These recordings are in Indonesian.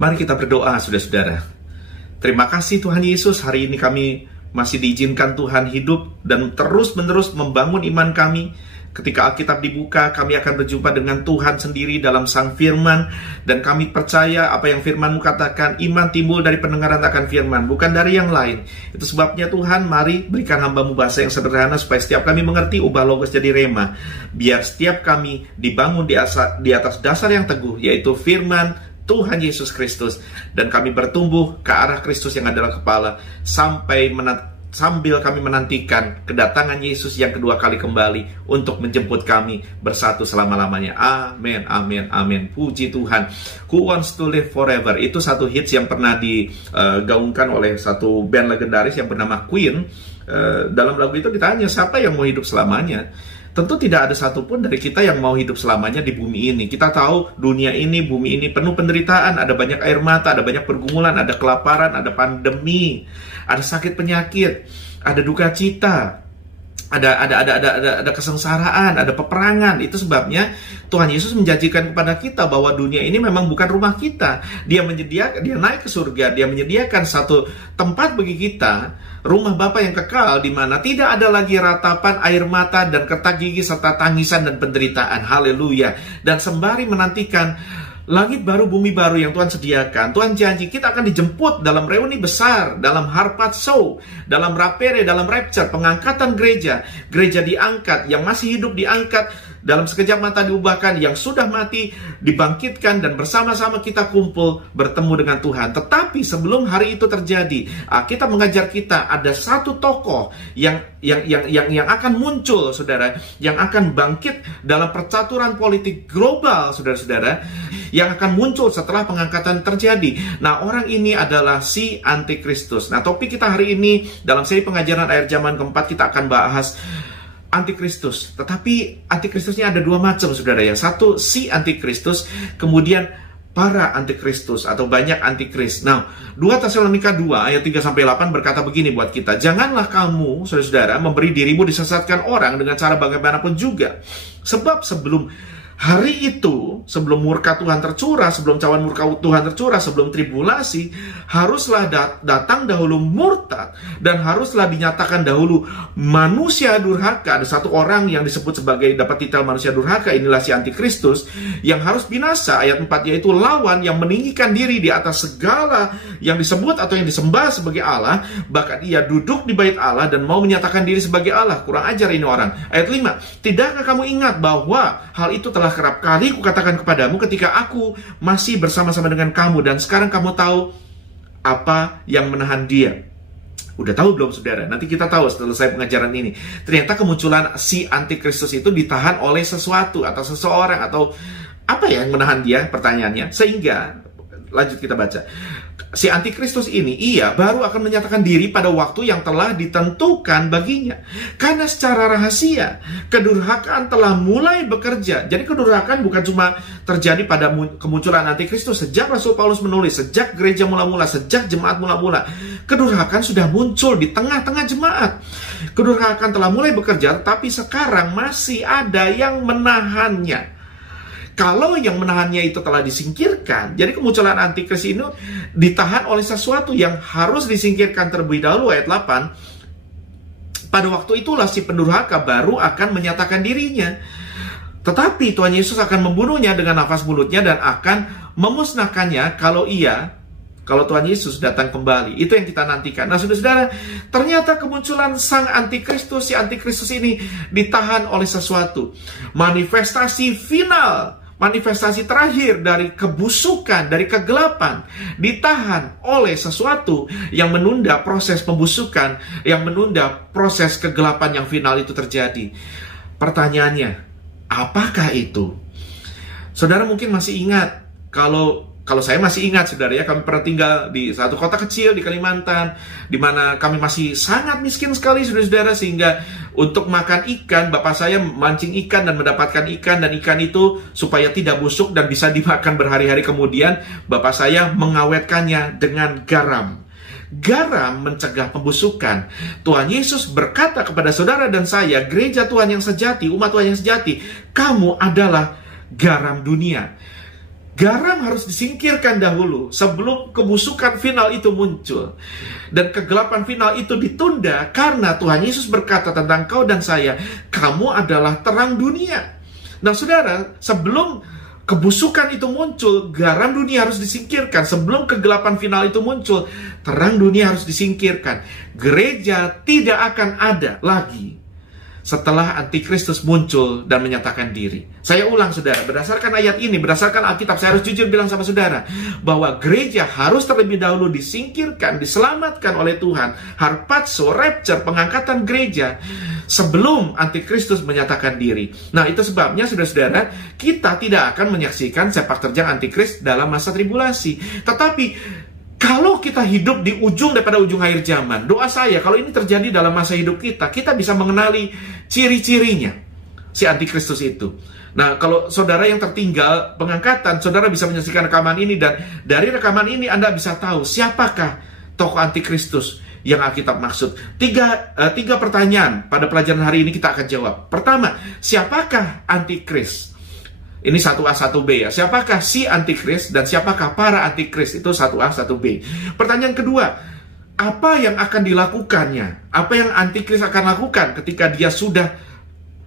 Mari kita berdoa, saudara-saudara. Terima kasih Tuhan Yesus, hari ini kami masih diizinkan Tuhan hidup dan terus-menerus membangun iman kami. Ketika Alkitab dibuka, kami akan berjumpa dengan Tuhan sendiri dalam Sang Firman. Dan kami percaya apa yang Firman-Mu katakan, iman timbul dari pendengaran akan Firman, bukan dari yang lain. Itu sebabnya Tuhan, mari berikan hamba-Mu bahasa yang sederhana, supaya setiap kami mengerti, ubah logos jadi rema. Biar setiap kami dibangun di atas dasar yang teguh, yaitu Firman Tuhan Yesus Kristus, dan kami bertumbuh ke arah Kristus yang adalah kepala, sambil kami menantikan kedatangan Yesus yang kedua kali kembali untuk menjemput kami bersatu selama-lamanya. Amin, amin, amin. Puji Tuhan. Who Wants to Live Forever, itu satu hits yang pernah digaungkan oleh satu band legendaris yang bernama Queen. Dalam lagu itu ditanya, siapa yang mau hidup selamanya? Tentu tidak ada satupun dari kita yang mau hidup selamanya di bumi ini. Kita tahu dunia ini, bumi ini penuh penderitaan, ada banyak air mata, ada banyak pergumulan, ada kelaparan, ada pandemi, ada sakit penyakit, ada duka cita, ada kesengsaraan, ada peperangan. Itu sebabnya Tuhan Yesus menjanjikan kepada kita bahwa dunia ini memang bukan rumah kita. Dia naik ke surga, dia menyediakan satu tempat bagi kita, rumah Bapa yang kekal, di mana tidak ada lagi ratapan, air mata, dan kertak gigi, serta tangisan dan penderitaan. Haleluya. Dan sembari menantikan langit baru, bumi baru yang Tuhan sediakan, Tuhan janji kita akan dijemput dalam reuni besar, dalam harpazo, dalam rapere, dalam rapture, pengangkatan gereja. Gereja diangkat, yang masih hidup diangkat, dalam sekejap mata diubahkan, yang sudah mati dibangkitkan, dan bersama-sama kita kumpul bertemu dengan Tuhan. Tetapi sebelum hari itu terjadi, kita mengajar kita ada satu tokoh yang akan muncul, saudara, yang akan bangkit dalam percaturan politik global, saudara-saudara, yang akan muncul setelah pengangkatan terjadi. Nah, orang ini adalah si Antikristus. Nah, topik kita hari ini dalam seri pengajaran akhir zaman keempat, kita akan bahas Antikristus. Tetapi Antikristusnya ada dua macam, saudara ya. Satu, si Antikristus, kemudian para Antikristus atau banyak Antikris. Nah, 2 Tesalonika 2 ayat 3-8 berkata begini buat kita. Janganlah kamu, saudara-saudara, memberi dirimu disesatkan orang dengan cara bagaimanapun juga. Sebab sebelum hari itu, sebelum murka Tuhan tercurah, sebelum cawan murka Tuhan tercurah, sebelum tribulasi, haruslah datang dahulu murtad, dan haruslah dinyatakan dahulu manusia durhaka. Ada satu orang yang disebut sebagai dapat titel manusia durhaka, inilah si Antikristus, yang harus binasa. Ayat 4, yaitu lawan yang meninggikan diri di atas segala yang disebut atau yang disembah sebagai Allah, bahkan ia duduk di bait Allah dan mau menyatakan diri sebagai Allah. Kurang ajar ini orang. Ayat 5, tidakkah kamu ingat bahwa hal itu telah kerap kali kukatakan kepadamu ketika aku masih bersama-sama dengan kamu, dan sekarang kamu tahu apa yang menahan dia. Udah tahu belum, saudara? Nanti kita tahu setelah selesai pengajaran ini. Ternyata kemunculan si Antikristus itu ditahan oleh sesuatu atau seseorang, atau apa ya yang menahan dia, pertanyaannya. Sehingga, lanjut kita baca. Si Antikristus ini, ia baru akan menyatakan diri pada waktu yang telah ditentukan baginya. Karena secara rahasia, kedurhakaan telah mulai bekerja. Jadi kedurhakaan bukan cuma terjadi pada kemunculan Antikristus. Sejak Rasul Paulus menulis, sejak gereja mula-mula, sejak jemaat mula-mula, kedurhakaan sudah muncul di tengah-tengah jemaat. Kedurhakaan telah mulai bekerja, tapi sekarang masih ada yang menahannya. Kalau yang menahannya itu telah disingkirkan, jadi kemunculan Antikris ini ditahan oleh sesuatu yang harus disingkirkan terlebih dahulu. Ayat 8, pada waktu itulah si pendurhaka baru akan menyatakan dirinya. Tetapi Tuhan Yesus akan membunuhnya dengan nafas mulutnya dan akan memusnahkannya kalau Tuhan Yesus datang kembali. Itu yang kita nantikan. Nah, saudara-saudara, ternyata kemunculan sang Antikristus, si Antikristus ini ditahan oleh sesuatu. Manifestasi final, manifestasi terakhir dari kebusukan, dari kegelapan, ditahan oleh sesuatu yang menunda proses pembusukan, yang menunda proses kegelapan yang final itu terjadi. Pertanyaannya, apakah itu? Saudara mungkin masih ingat, kalau saya masih ingat, saudara ya, kami pernah tinggal di satu kota kecil di Kalimantan, di mana kami masih sangat miskin sekali, saudara-saudara, sehingga untuk makan ikan, bapak saya mancing ikan dan mendapatkan ikan, dan ikan itu supaya tidak busuk dan bisa dimakan berhari-hari kemudian, bapak saya mengawetkannya dengan garam. Garam mencegah pembusukan. Tuhan Yesus berkata kepada saudara dan saya, gereja Tuhan yang sejati, umat Tuhan yang sejati, kamu adalah garam dunia. Garam harus disingkirkan dahulu sebelum kebusukan final itu muncul. Dan kegelapan final itu ditunda karena Tuhan Yesus berkata tentang kau dan saya, kamu adalah terang dunia. Nah saudara, sebelum kebusukan itu muncul, garam dunia harus disingkirkan. Sebelum kegelapan final itu muncul, terang dunia harus disingkirkan. Gereja tidak akan ada lagi setelah antikristus muncul dan menyatakan diri. Saya ulang saudara, berdasarkan ayat ini, berdasarkan Alkitab, saya harus jujur bilang sama saudara, bahwa gereja harus terlebih dahulu disingkirkan, diselamatkan oleh Tuhan. Harpazo, rapture, pengangkatan gereja, sebelum antikristus menyatakan diri. Nah itu sebabnya saudara-saudara, kita tidak akan menyaksikan sepak terjang antikris dalam masa tribulasi. Tetapi kalau kita hidup di ujung daripada ujung akhir zaman, doa saya, kalau ini terjadi dalam masa hidup kita, kita bisa mengenali ciri-cirinya, si antikristus itu. Nah, kalau saudara yang tertinggal pengangkatan, saudara bisa menyaksikan rekaman ini, dan dari rekaman ini Anda bisa tahu siapakah tokoh antikristus yang Alkitab maksud. Tiga pertanyaan pada pelajaran hari ini kita akan jawab. Pertama, siapakah antikris? Ini 1A, 1B ya. Siapakah si antikris dan siapakah para antikris? Itu 1A, 1B. Pertanyaan kedua, apa yang akan dilakukannya? Apa yang antikris akan lakukan ketika dia sudah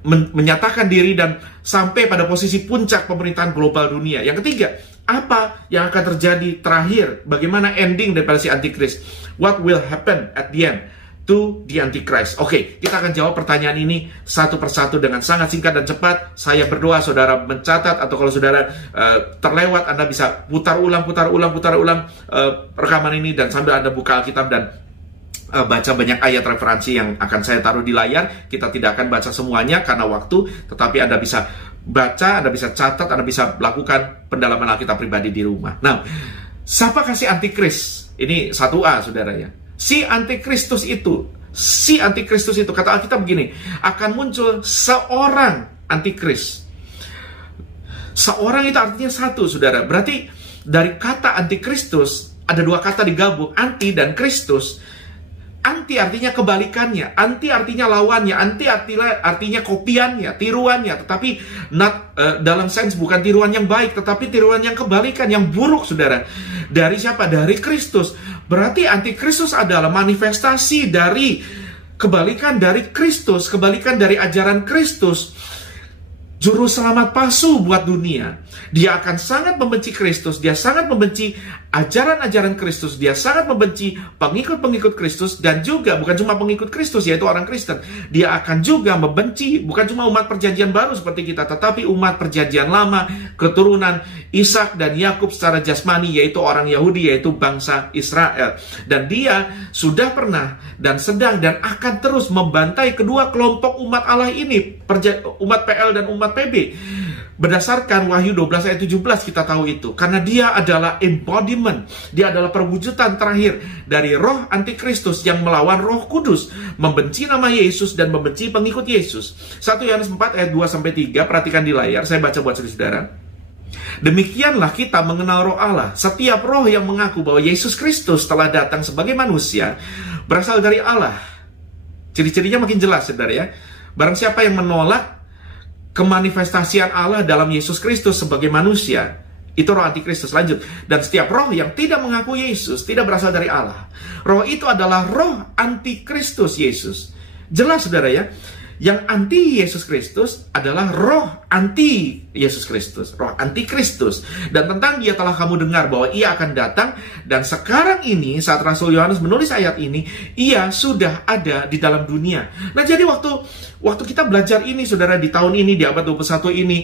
menyatakan diri dan sampai pada posisi puncak pemerintahan global dunia? Yang ketiga, apa yang akan terjadi terakhir? Bagaimana ending daripada si antikris? What will happen at the end to the Antichrist? Oke, kita akan jawab pertanyaan ini satu persatu dengan sangat singkat dan cepat. Saya berdoa saudara mencatat, atau kalau saudara terlewat, Anda bisa putar ulang rekaman ini, dan sambil Anda buka Alkitab dan baca banyak ayat referensi yang akan saya taruh di layar. Kita tidak akan baca semuanya karena waktu, tetapi Anda bisa baca, Anda bisa catat, Anda bisa lakukan pendalaman Alkitab pribadi di rumah. Nah, siapa kasih antikris? Ini 1A saudara ya. Si antikristus itu, kata Alkitab begini, akan muncul seorang antikris. Seorang itu artinya satu, saudara. Berarti dari kata antikristus ada dua kata digabung, anti dan kristus. Anti artinya kebalikannya, anti artinya lawannya, anti artinya kopiannya, tiruannya. Tetapi dalam sense bukan tiruan yang baik, tetapi tiruan yang kebalikan, yang buruk, saudara. Dari siapa? Dari Kristus. Berarti antikristus adalah manifestasi dari kebalikan dari Kristus, kebalikan dari ajaran Kristus. Juru selamat palsu buat dunia. Dia akan sangat membenci Kristus, dia sangat membenci ajaran-ajaran Kristus, dia sangat membenci pengikut-pengikut Kristus, dan juga bukan cuma pengikut Kristus, yaitu orang Kristen. Dia akan juga membenci bukan cuma umat perjanjian baru seperti kita, tetapi umat perjanjian lama, keturunan Ishak dan Yakub secara jasmani, yaitu orang Yahudi, yaitu bangsa Israel. Dan dia sudah pernah dan sedang dan akan terus membantai kedua kelompok umat Allah ini, umat PL dan umat PB. Berdasarkan Wahyu 12 ayat 17 kita tahu itu. Karena dia adalah embodiment, dia adalah perwujudan terakhir dari roh antikristus yang melawan roh kudus, membenci nama Yesus dan membenci pengikut Yesus. 1 Yohanes 4 ayat 2-3, perhatikan di layar, saya baca buat saudara. Demikianlah kita mengenal roh Allah. Setiap roh yang mengaku bahwa Yesus Kristus telah datang sebagai manusia berasal dari Allah. Ciri-cirinya makin jelas, saudara ya. Barang siapa yang menolak kemanifestasian Allah dalam Yesus Kristus sebagai manusia, itu roh antikristus. Lanjut. Dan setiap roh yang tidak mengaku Yesus tidak berasal dari Allah. Roh itu adalah roh antikristus Yesus. Jelas, saudara ya. Yang anti Yesus Kristus adalah roh anti Yesus Kristus, roh antikristus. Dan tentang dia telah kamu dengar bahwa ia akan datang. Dan sekarang ini, saat Rasul Yohanes menulis ayat ini, ia sudah ada di dalam dunia. Nah, jadi waktu kita belajar ini, saudara, di tahun ini, di abad 21 ini,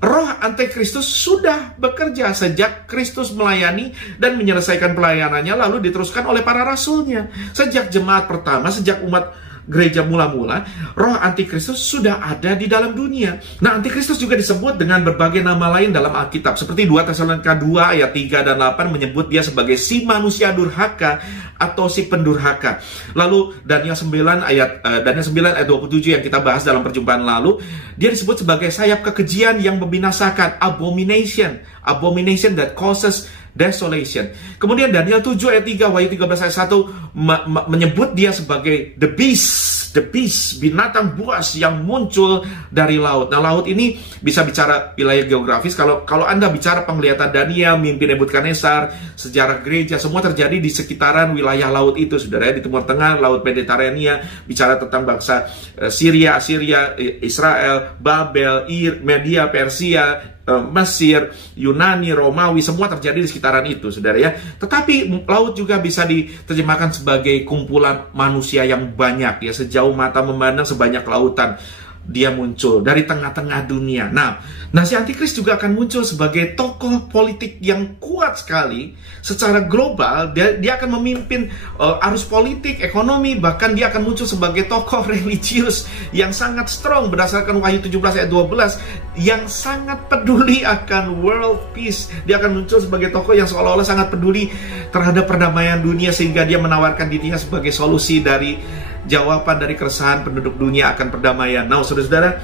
roh antikristus sudah bekerja sejak Kristus melayani dan menyelesaikan pelayanannya, lalu diteruskan oleh para rasulnya. Sejak jemaat pertama, sejak umat gereja mula-mula, roh antikristus sudah ada di dalam dunia. Nah, antikristus juga disebut dengan berbagai nama lain dalam Alkitab. Seperti 2 Tesalonika 2 ayat 3 dan 8 menyebut dia sebagai si manusia durhaka atau si pendurhaka. Lalu Daniel 9 ayat 27 yang kita bahas dalam perjumpaan lalu, dia disebut sebagai sayap kekejian yang membinasakan, abomination that causes desolation. Kemudian Daniel 7 ayat 3, Wahyu 13 ayat 1 menyebut dia sebagai the beast the beast, binatang buas yang muncul dari laut. Nah, laut ini bisa bicara wilayah geografis. Kalau Anda bicara penglihatan Daniel, mimpi Nebukadnezar, sejarah gereja, semua terjadi di sekitaran wilayah laut itu, saudara, di Timur Tengah, Laut Mediterania, bicara tentang bangsa Syria, Assyria, Israel, Babel, Media, Persia, Mesir, Yunani, Romawi, semua terjadi di sekitaran itu, saudara ya. Tetapi laut juga bisa diterjemahkan sebagai kumpulan manusia yang banyak ya, sejauh mata memandang sebanyak lautan. Dia muncul dari tengah-tengah dunia. Nah, si Antikris juga akan muncul sebagai tokoh politik yang kuat sekali secara global. Dia akan memimpin arus politik, ekonomi, bahkan dia akan muncul sebagai tokoh religius yang sangat strong berdasarkan Wahyu 17 ayat 12 yang sangat peduli akan world peace. Dia akan muncul sebagai tokoh yang seolah-olah sangat peduli terhadap perdamaian dunia, sehingga dia menawarkan dirinya sebagai solusi dari jawaban dari keresahan penduduk dunia akan perdamaian. Nah, saudara-saudara,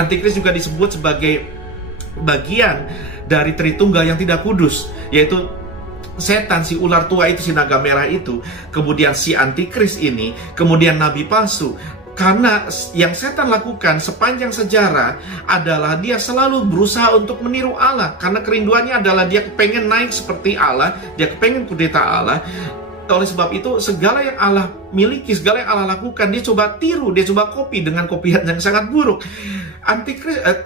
Antikris juga disebut sebagai bagian dari Tritunggal yang tidak kudus, yaitu setan, si ular tua itu, si naga merah itu, kemudian si Antikris ini, kemudian nabi palsu. Karena yang setan lakukan sepanjang sejarah adalah dia selalu berusaha untuk meniru Allah. Karena kerinduannya adalah dia kepengen naik seperti Allah, dia kepengen kudeta Allah. Oleh sebab itu, segala yang Allah miliki, segala yang Allah lakukan, dia coba tiru, dia coba copy dengan kopian yang sangat buruk.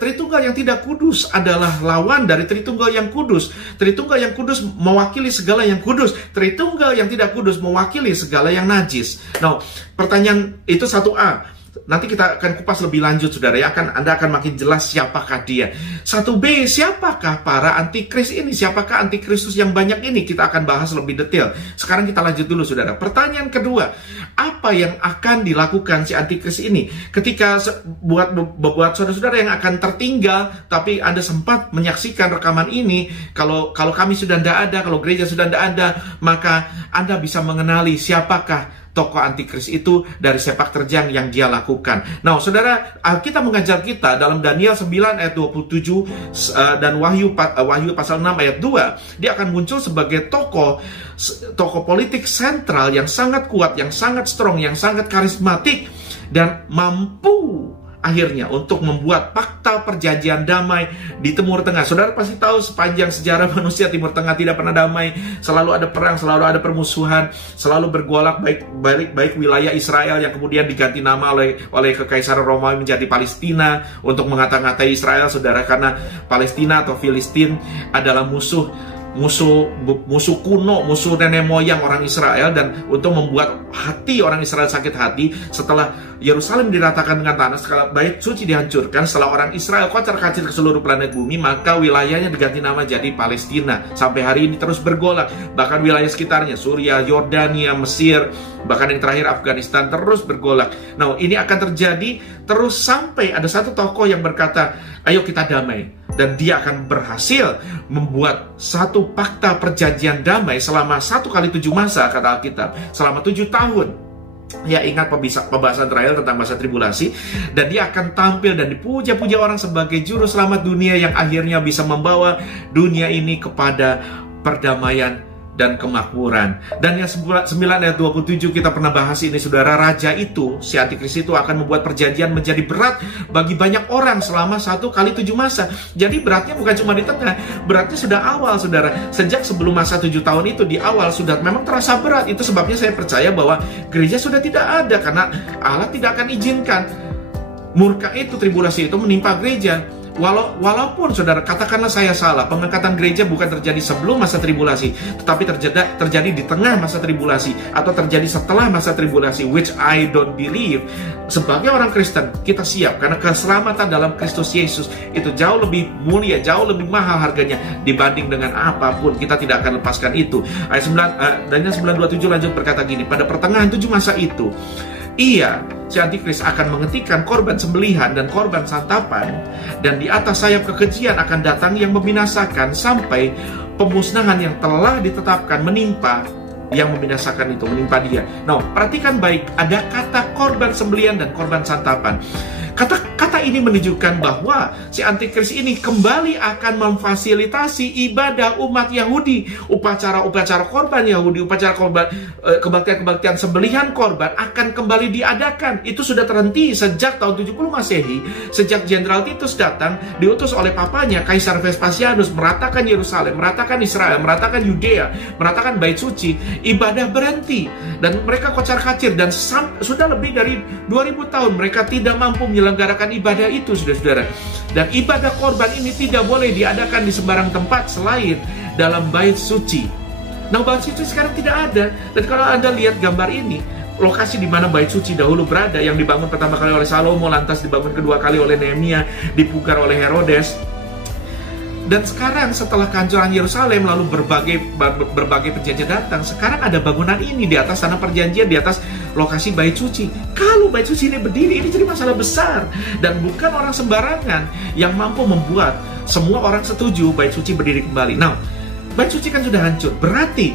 Tritunggal yang tidak kudus adalah lawan dari Tritunggal yang kudus. Tritunggal yang kudus mewakili segala yang kudus. Tritunggal yang tidak kudus mewakili segala yang najis. Nah, pertanyaan itu 1A. Nanti kita akan kupas lebih lanjut, saudara ya. Anda akan makin jelas siapakah dia. 1B, siapakah para antikris ini? Siapakah antikristus yang banyak ini? Kita akan bahas lebih detail. Sekarang kita lanjut dulu, saudara. Pertanyaan kedua, apa yang akan dilakukan si antikris ini? Ketika buat saudara-saudara yang akan tertinggal, tapi Anda sempat menyaksikan rekaman ini, kalau kami sudah tidak ada, kalau gereja sudah tidak ada, maka Anda bisa mengenali siapakah tokoh antikris itu dari sepak terjang yang dia lakukan. Nah, saudara, kita mengajar kita dalam Daniel 9 ayat 27 dan Wahyu pasal 6 ayat 2, dia akan muncul sebagai tokoh politik sentral yang sangat kuat, yang sangat strong, yang sangat karismatik, dan mampu akhirnya untuk membuat fakta perjanjian damai di Timur Tengah. Saudara pasti tahu sepanjang sejarah manusia, Timur Tengah tidak pernah damai. Selalu ada perang, selalu ada permusuhan, selalu bergolak, baik wilayah Israel yang kemudian diganti nama oleh Kekaisaran Romawi menjadi Palestina untuk mengata-ngatai Israel, saudara, karena Palestina atau Filistin adalah musuh kuno, musuh nenek moyang orang Israel, dan untuk membuat hati orang Israel sakit hati setelah Yerusalem diratakan dengan tanah, setelah bait suci dihancurkan, setelah orang Israel kocar-kacir ke seluruh planet bumi, maka wilayahnya diganti nama jadi Palestina. Sampai hari ini terus bergolak, bahkan wilayah sekitarnya, Suriah, Yordania, Mesir, bahkan yang terakhir Afghanistan terus bergolak. Nah, ini akan terjadi terus sampai ada satu tokoh yang berkata, ayo kita damai. Dan dia akan berhasil membuat satu fakta perjanjian damai selama 1 kali 7 masa, kata Alkitab, selama 7 tahun. Ya, ingat pembahasan terakhir tentang masa tribulasi. Dan dia akan tampil dan dipuja-puja orang sebagai juru selamat dunia yang akhirnya bisa membawa dunia ini kepada perdamaian dan kemakmuran. Dan yang 9 ayat 27 kita pernah bahas ini, saudara. Raja itu, si Antikris itu akan membuat perjanjian menjadi berat bagi banyak orang selama 1 kali 7 masa. Jadi beratnya bukan cuma di tengah, beratnya sudah awal, saudara. Sejak sebelum masa 7 tahun itu, di awal sudah memang terasa berat. Itu sebabnya saya percaya bahwa gereja sudah tidak ada, karena Allah tidak akan izinkan murka itu, tribulasi itu menimpa gereja. Walaupun, saudara, katakanlah saya salah, pengangkatan gereja bukan terjadi sebelum masa tribulasi, tetapi terjadi di tengah masa tribulasi, atau terjadi setelah masa tribulasi, which I don't believe. Sebagai orang Kristen, kita siap, karena keselamatan dalam Kristus Yesus itu jauh lebih mulia, jauh lebih mahal harganya dibanding dengan apapun. Kita tidak akan lepaskan itu. Ayat 9, Daniel 9:27 lanjut berkata gini, pada pertengahan 7 masa itu, si Antikris akan menghentikan korban sembelihan dan korban santapan, dan di atas sayap kekejian akan datang yang membinasakan sampai pemusnahan yang telah ditetapkan menimpa yang membinasakan itu, menimpa dia. Nah, perhatikan baik, ada kata korban sembelihan dan korban santapan. Kata maka ini menunjukkan bahwa si antikris ini kembali akan memfasilitasi ibadah umat Yahudi. Upacara-upacara korban Yahudi, upacara korban, kebaktian-kebaktian sembelihan korban akan kembali diadakan. Itu sudah terhenti sejak tahun 70 Masehi, sejak Jenderal Titus datang, diutus oleh papanya, Kaisar Vespasianus, meratakan Yerusalem, meratakan Israel, meratakan Yudea, meratakan Bait Suci. Ibadah berhenti, dan mereka kocar-kacir, dan sudah lebih dari 2000 tahun mereka tidak mampu menyelenggarakan ibadah itu, saudara-saudara. Dan ibadah korban ini tidak boleh diadakan di sembarang tempat selain dalam Bait Suci. Nah, Bait Suci sekarang tidak ada. Dan kalau Anda lihat gambar ini, lokasi di mana Bait Suci dahulu berada, yang dibangun pertama kali oleh Salomo, lantas dibangun kedua kali oleh Nehemia, dipugar oleh Herodes. Dan sekarang setelah kehancuran Yerusalem, lalu berbagai penjajah datang, sekarang ada bangunan ini di atas tanah perjanjian, di atas lokasi Bait Suci. Kalau Bait Suci ini berdiri, ini jadi masalah besar. Dan bukan orang sembarangan yang mampu membuat semua orang setuju Bait Suci berdiri kembali. Nah, Bait Suci kan sudah hancur. Berarti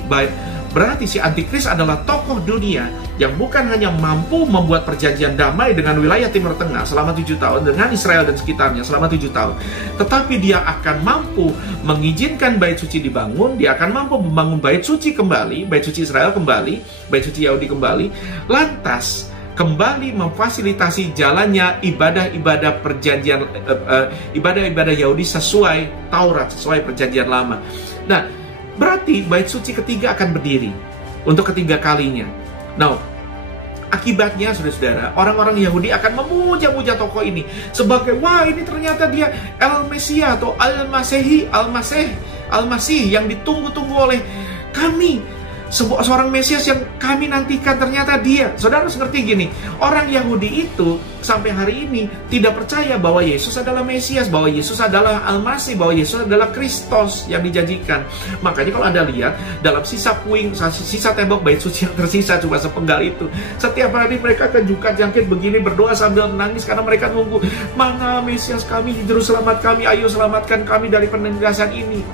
si antikris adalah tokoh dunia yang bukan hanya mampu membuat perjanjian damai dengan wilayah Timur Tengah selama 7 tahun, dengan Israel dan sekitarnya selama 7 tahun, tetapi dia akan mampu mengizinkan Bait Suci dibangun, dia akan mampu membangun Bait Suci kembali, Bait Suci Israel kembali, Bait Suci Yahudi kembali, lantas kembali memfasilitasi jalannya ibadah-ibadah perjanjian, ibadah-ibadah Yahudi sesuai Taurat, sesuai perjanjian lama. Nah, berarti Bait Suci ketiga akan berdiri untuk ketiga kalinya. Nah, akibatnya, saudara-saudara, orang-orang Yahudi akan memuja-muja tokoh ini sebagai, wah, ini ternyata dia El-Mesias atau Al-Masih yang ditunggu-tunggu oleh kami. Seorang Mesias yang kami nantikan, ternyata dia. Saudara harus ngerti gini, orang Yahudi itu sampai hari ini tidak percaya bahwa Yesus adalah Mesias, bahwa Yesus adalah Al-Masih, bahwa Yesus adalah Kristus yang dijanjikan. Makanya kalau Anda lihat dalam sisa puing, sisa tembok Bait Suci yang tersisa cuma sepenggal itu, setiap hari mereka kejungkat jangkit begini, berdoa sambil menangis karena mereka nunggu, mana Mesias kami, juru selamat kami, ayo selamatkan kami dari penindasan ini.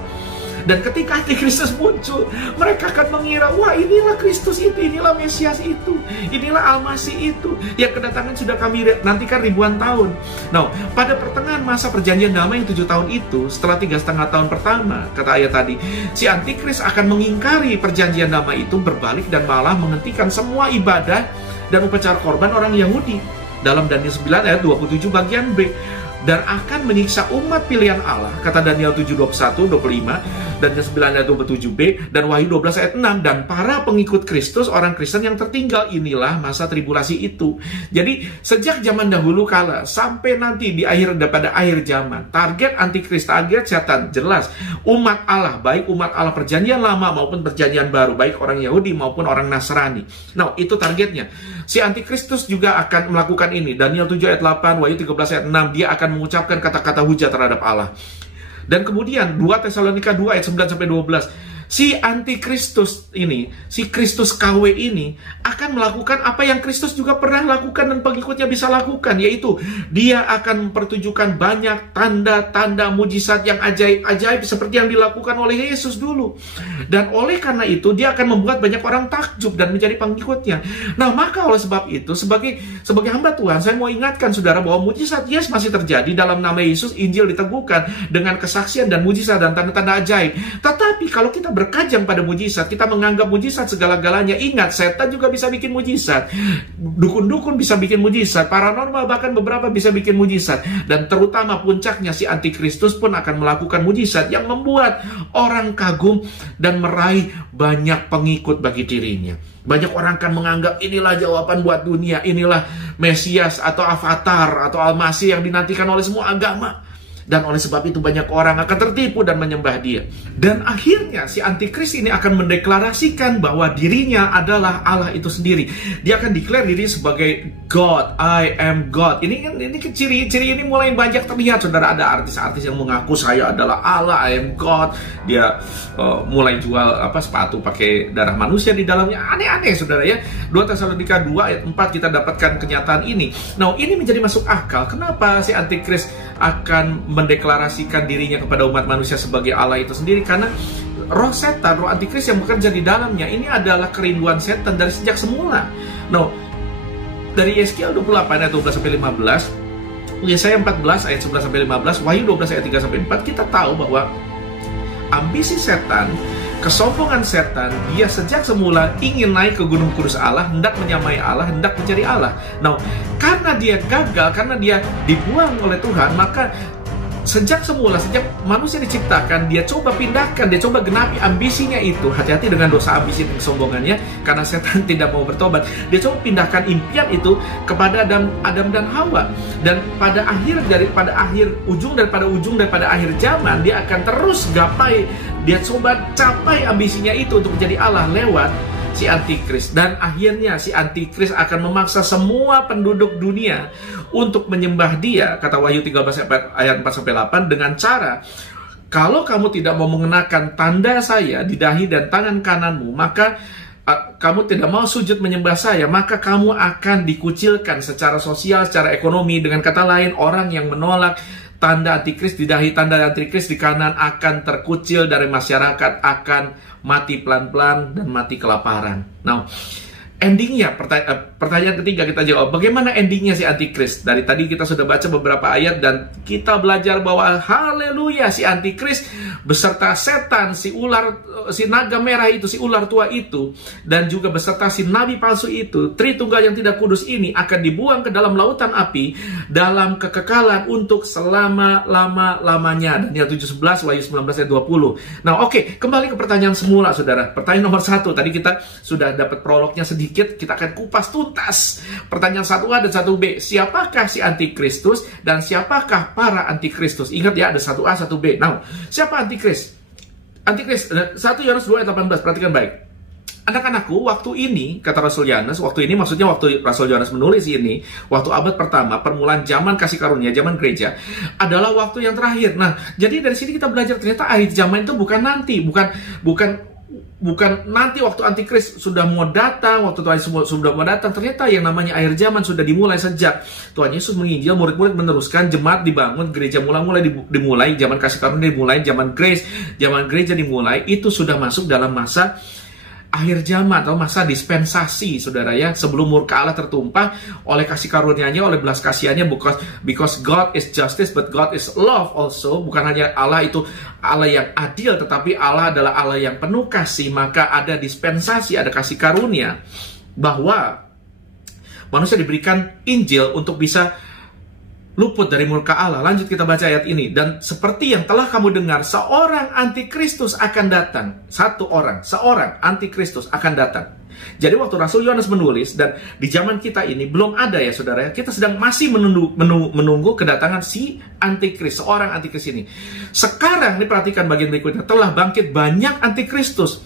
Dan ketika Antikristus muncul, mereka akan mengira, wah, inilah Kristus itu, inilah Mesias itu, inilah Al-Masih itu, yang kedatangan sudah kami nantikan ribuan tahun. Nah, pada pertengahan masa perjanjian damai yang 7 tahun itu, setelah 3,5 tahun pertama, kata ayat tadi, si Antikris akan mengingkari perjanjian damai itu, berbalik dan malah menghentikan semua ibadah dan upacara korban orang Yahudi. Dalam Daniel 9 ayat 27 bagian B. Dan akan menyiksa umat pilihan Allah, kata Daniel 7:21-25, Daniel 9 ayat 27b, dan Wahyu 12 ayat 6, dan para pengikut Kristus, orang Kristen yang tertinggal. Inilah masa tribulasi itu. Jadi sejak zaman dahulu kala sampai nanti pada akhir zaman, target antikris, target setan jelas umat Allah, baik umat Allah perjanjian lama maupun perjanjian baru, baik orang Yahudi maupun orang Nasrani. Nah, itu targetnya. Si antikristus juga akan melakukan ini. Daniel 7 ayat 8, Wahyu 13 ayat 6, dia akan mengucapkan kata-kata hujat terhadap Allah. Dan kemudian 2 Tesalonika 2 ayat 9-12, si antikristus ini, si Kristus KW ini akan melakukan apa yang Kristus juga pernah lakukan dan pengikutnya bisa lakukan, yaitu dia akan mempertunjukkan banyak tanda-tanda mujizat yang ajaib-ajaib seperti yang dilakukan oleh Yesus dulu. Dan oleh karena itu dia akan membuat banyak orang takjub dan menjadi pengikutnya. Nah, maka oleh sebab itu sebagai hamba Tuhan, saya mau ingatkan saudara bahwa mujizat yes masih terjadi dalam nama Yesus. Injil diteguhkan dengan kesaksian dan mujizat dan tanda-tanda ajaib. Tetapi kalau kita berkajang pada mujizat, kita menganggap mujizat segala-galanya. Ingat, setan juga bisa bikin mujizat, dukun-dukun bisa bikin mujizat, paranormal bahkan beberapa bisa bikin mujizat. Dan terutama puncaknya si antikristus pun akan melakukan mujizat yang membuat orang kagum dan meraih banyak pengikut bagi dirinya. Banyak orang akan menganggap inilah jawaban buat dunia, inilah Mesias atau Avatar atau Al-Masih yang dinantikan oleh semua agama. Dan oleh sebab itu banyak orang akan tertipu dan menyembah dia. Dan akhirnya si antikris ini akan mendeklarasikan bahwa dirinya adalah Allah itu sendiri. Dia akan declare diri sebagai God, I am God. Ini ciri-ciri ini mulai banyak terlihat. Saudara, ada artis-artis yang mengaku saya adalah Allah, I am God. Dia mulai jual sepatu pakai darah manusia di dalamnya. Aneh-aneh, saudara ya. 2 Tesalonika 2 ayat 4 kita dapatkan kenyataan ini. Nah, ini menjadi masuk akal. Kenapa si antikris akan mendeklarasikan dirinya kepada umat manusia sebagai Allah itu sendiri? Karena roh setan, roh antikris yang bekerja di dalamnya ini adalah kerinduan setan dari sejak semula. Nah, dari Yeskiel 28 ayat 12-15, Yesaya 14 ayat 11 sampai 15, Wahyu 12 ayat 3 sampai 4, kita tahu bahwa ambisi setan, kesombongan setan, dia sejak semula ingin naik ke gunung kudus Allah, hendak menyamai Allah, hendak mencari Allah. Nah, karena dia gagal, karena dia dibuang oleh Tuhan, maka sejak semula, sejak manusia diciptakan, dia coba pindahkan, dia coba genapi ambisinya itu. Hati-hati dengan dosa ambisi dan kesombongannya, karena setan tidak mau bertobat. Dia coba pindahkan impian itu kepada Adam dan Hawa. Dan pada akhir daripada akhir zaman, dia akan terus gapai, dia coba capai ambisinya itu untuk menjadi Allah lewat si Antikris. Dan akhirnya si Antikris akan memaksa semua penduduk dunia untuk menyembah dia, kata Wahyu 13 ayat 4-8, dengan cara, kalau kamu tidak mau mengenakan tanda saya di dahi dan tangan kananmu, maka kamu tidak mau sujud menyembah saya, maka kamu akan dikucilkan secara sosial, secara ekonomi. Dengan kata lain, orang yang menolak tanda Antikris di dahi, tanda Antikris di kanan, akan terkucil dari masyarakat, akan mati pelan-pelan dan mati kelaparan. Nah, endingnya, pertanyaan ketiga kita jawab, bagaimana endingnya si Antikris? Dari tadi kita sudah baca beberapa ayat dan kita belajar bahwa haleluya, si Antikris beserta setan, si ular, si naga merah itu, si ular tua itu, dan juga beserta si nabi palsu itu, Tritunggal yang tidak kudus ini akan dibuang ke dalam lautan api dalam kekekalan untuk selama-lama-lamanya. Daniel 7:11, Wahyu 19 ayat 20. Nah, oke, kembali ke pertanyaan semula, saudara. Pertanyaan nomor 1, tadi kita sudah dapat prolognya sedikit, kita akan kupas tuntas. Pertanyaan 1A dan 1B, siapakah si Antikristus dan siapakah para Antikristus? Ingat ya, ada 1A, 1B. Nah, siapa Antikris? Antikris, 1 Yohanes 2 ayat 18, perhatikan baik. Anak-anakku, waktu ini, kata Rasul Yohanes, waktu ini maksudnya waktu Rasul Yohanes menulis ini, waktu abad pertama, permulaan zaman kasih karunia, zaman gereja, adalah waktu yang terakhir. Nah, jadi dari sini kita belajar ternyata akhir zaman itu bukan nanti, bukan nanti waktu Antikris sudah mau datang, waktu Tuhan Yesus sudah mau datang. Ternyata yang namanya akhir zaman sudah dimulai sejak Tuhan Yesus menginjil, murid-murid meneruskan, jemaat dibangun, gereja mulai dimulai, zaman kasih karunia dimulai, zaman grace, zaman gereja dimulai. Itu sudah masuk dalam masa akhir zaman atau masa dispensasi, saudara ya, sebelum murka Allah tertumpah oleh kasih karunia-Nya, oleh belas kasihannya, because God is justice but God is love also. Bukan hanya Allah itu Allah yang adil, tetapi Allah adalah Allah yang penuh kasih. Maka ada dispensasi, ada kasih karunia, bahwa manusia diberikan Injil untuk bisa luput dari murka Allah. Lanjut kita baca ayat ini. Dan seperti yang telah kamu dengar, seorang Antikristus akan datang. Seorang Antikristus akan datang. Jadi waktu Rasul Yohanes menulis, dan di zaman kita ini belum ada ya saudara ya, kita sedang masih menunggu kedatangan si Antikris, seorang Antikris ini. Sekarang ini perhatikan bagian berikutnya, telah bangkit banyak Antikristus.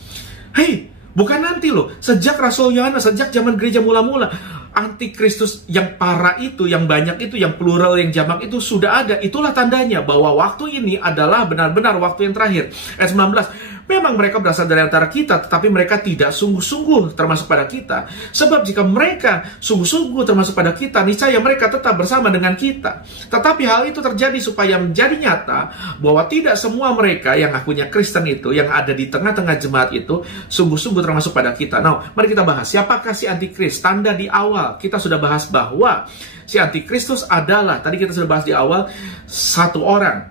Hei, bukan nanti loh, sejak Rasul Yohanes, sejak zaman gereja mula-mula, Antikristus yang parah itu, yang banyak itu, yang plural, yang jamak itu sudah ada. Itulah tandanya bahwa waktu ini adalah benar-benar waktu yang terakhir. Ayat 19, memang mereka berasal dari antara kita, tetapi mereka tidak sungguh-sungguh termasuk pada kita. Sebab jika mereka sungguh-sungguh termasuk pada kita, niscaya mereka tetap bersama dengan kita. Tetapi hal itu terjadi supaya menjadi nyata bahwa tidak semua mereka yang akunya Kristen itu, yang ada di tengah-tengah jemaat itu, sungguh-sungguh termasuk pada kita. Nah, mari kita bahas, siapakah si Antikris? Tanda di awal kita sudah bahas bahwa si Antikristus adalah, tadi kita sudah bahas di awal, satu orang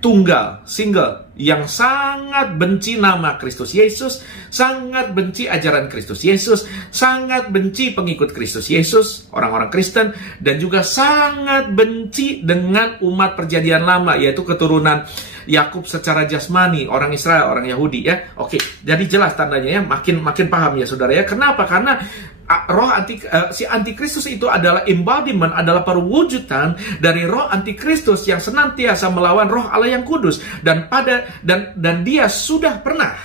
tunggal, single, yang sangat benci nama Kristus Yesus, sangat benci ajaran Kristus Yesus, sangat benci pengikut Kristus Yesus, orang-orang Kristen, dan juga sangat benci dengan umat perjanjian lama, yaitu keturunan Yakub secara jasmani, orang Israel, orang Yahudi ya. Oke, jadi jelas tandanya ya, makin paham ya saudara ya. Kenapa? Karena si Antikristus itu adalah embodiment, adalah perwujudan dari roh Antikristus yang senantiasa melawan roh Allah yang kudus, dan dia sudah pernah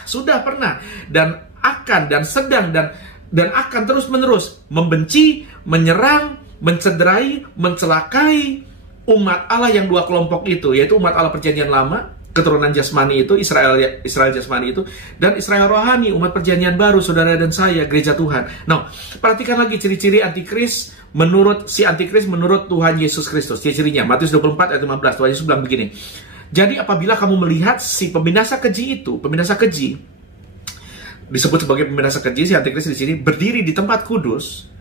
dan akan dan sedang dan akan terus-menerus membenci, menyerang, mencederai, mencelakai umat Allah yang dua kelompok itu, yaitu umat Allah perjanjian lama, keturunan jasmani itu, Israel jasmani itu, dan Israel rohani, umat perjanjian baru, saudara dan saya, gereja Tuhan. Nah, perhatikan lagi ciri-ciri Antikris menurut Tuhan Yesus Kristus. Ciri-cirinya, Matius 24 ayat 15, Tuhan Yesus bilang begini, jadi apabila kamu melihat si pembinasa keji itu, disebut sebagai pembinasa keji, si Antikris di sini, berdiri di tempat kudus,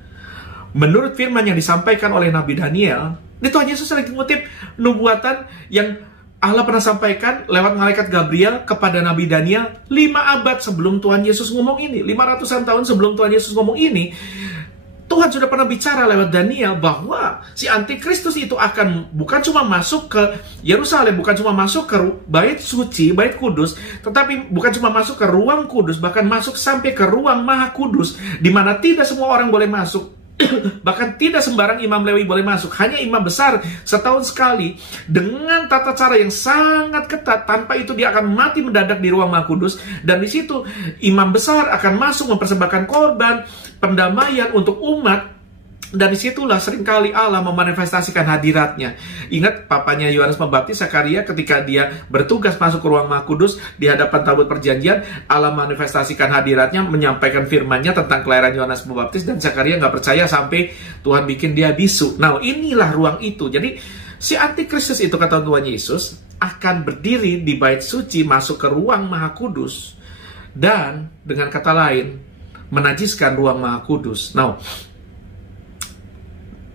menurut firman yang disampaikan oleh Nabi Daniel, Di Tuhan Yesus lagi ngutip nubuatan yang Allah pernah sampaikan lewat malaikat Gabriel kepada Nabi Daniel 5 abad sebelum Tuhan Yesus ngomong ini. 500-an tahun sebelum Tuhan Yesus ngomong ini, Tuhan sudah pernah bicara lewat Daniel bahwa si antikristus itu akan bukan cuma masuk ke Yerusalem, bukan cuma masuk ke bait suci, bait kudus, tetapi bukan cuma masuk ke ruang kudus, bahkan masuk sampai ke ruang maha kudus, di mana tidak semua orang boleh masuk. Bahkan tidak sembarang imam Lewi boleh masuk, hanya imam besar setahun sekali dengan tata cara yang sangat ketat. Tanpa itu dia akan mati mendadak di ruang maha kudus, dan di situ imam besar akan masuk mempersembahkan korban pendamaian untuk umat. Dan disitulah seringkali Allah memanifestasikan hadiratnya. Ingat papanya Yohanes Pembaptis, Zakaria, ketika dia bertugas masuk ke ruang maha kudus di hadapan tabut perjanjian, Allah manifestasikan hadiratnya, menyampaikan firman-Nya tentang kelahiran Yohanes Pembaptis, dan Zakaria nggak percaya sampai Tuhan bikin dia bisu. Nah, inilah ruang itu. Jadi si antikristus itu, kata Tuhan Yesus, akan berdiri di bait suci, masuk ke ruang maha kudus, dan dengan kata lain menajiskan ruang maha kudus. Nah,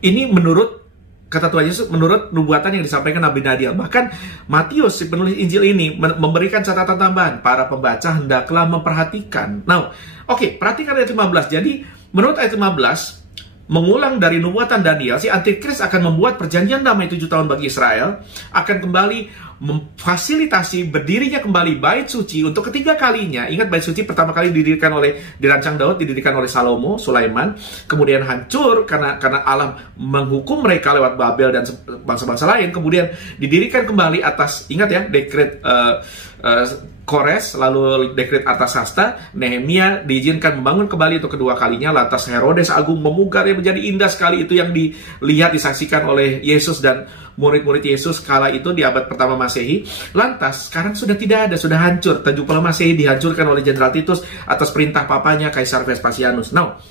ini menurut kata Tuhan Yesus, menurut nubuatan yang disampaikan Nabi Daniel. Bahkan Matius, si penulis Injil ini, memberikan catatan tambahan. Para pembaca hendaklah memperhatikan. Nah, oke, perhatikan ayat 15. Jadi, menurut ayat 15, mengulang dari nubuatan Daniel, si antikris akan membuat perjanjian damai 7 tahun bagi Israel, akan kembali memfasilitasi berdirinya kembali bait suci untuk ketiga kalinya. Ingat, bait suci pertama kali dirancang Daud, didirikan oleh Salomo, Sulaiman, kemudian hancur karena Allah menghukum mereka lewat Babel dan bangsa-bangsa lain, kemudian didirikan kembali atas, ingat ya, dekret Kores, lalu dekret Artasasta. Nehemia diizinkan membangun kembali untuk kedua kalinya. Lantas Herodes Agung memugar yang menjadi indah sekali. Itu yang dilihat, disaksikan oleh Yesus dan murid-murid Yesus kala itu di abad pertama Masehi. Lantas sekarang sudah tidak ada, sudah hancur. 70 Masehi dihancurkan oleh Jenderal Titus atas perintah papanya Kaisar Vespasianus. Now,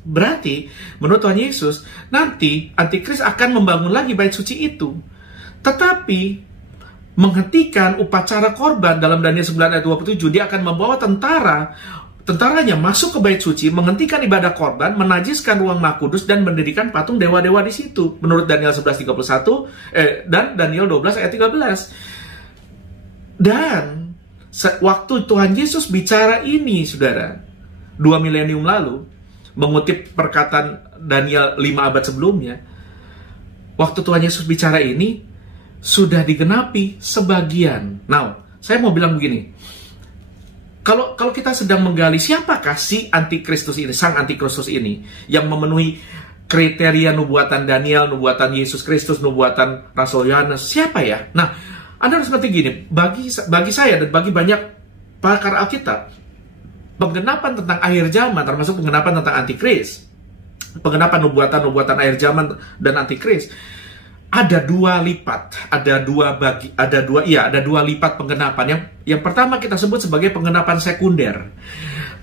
berarti menurut Tuhan Yesus, nanti antikris akan membangun lagi bait suci itu, tetapi menghentikan upacara korban. Dalam Daniel 9 ayat 27, dia akan membawa tentaranya masuk ke bait suci, menghentikan ibadah korban, menajiskan ruang maha kudus, dan mendirikan patung dewa-dewa di situ. Menurut Daniel 11:31 dan Daniel 12 ayat 13. Dan waktu Tuhan Yesus bicara ini, saudara, 2 milenium lalu, mengutip perkataan Daniel 5 abad sebelumnya, waktu Tuhan Yesus bicara ini, sudah digenapi sebagian. Now, saya mau bilang begini. Kalau kita sedang menggali siapakah si antikristus ini, sang antikristus ini, yang memenuhi kriteria nubuatan Daniel, nubuatan Yesus Kristus, nubuatan Rasul Yohanes, siapa ya? Nah, Anda harus ngerti gini, bagi saya dan bagi banyak pakar Alkitab, penggenapan tentang akhir zaman, termasuk penggenapan tentang antikris, penggenapan nubuatan akhir zaman dan antikris, ada dua lipat, ada dua lipat penggenapan. Yang pertama kita sebut sebagai penggenapan sekunder.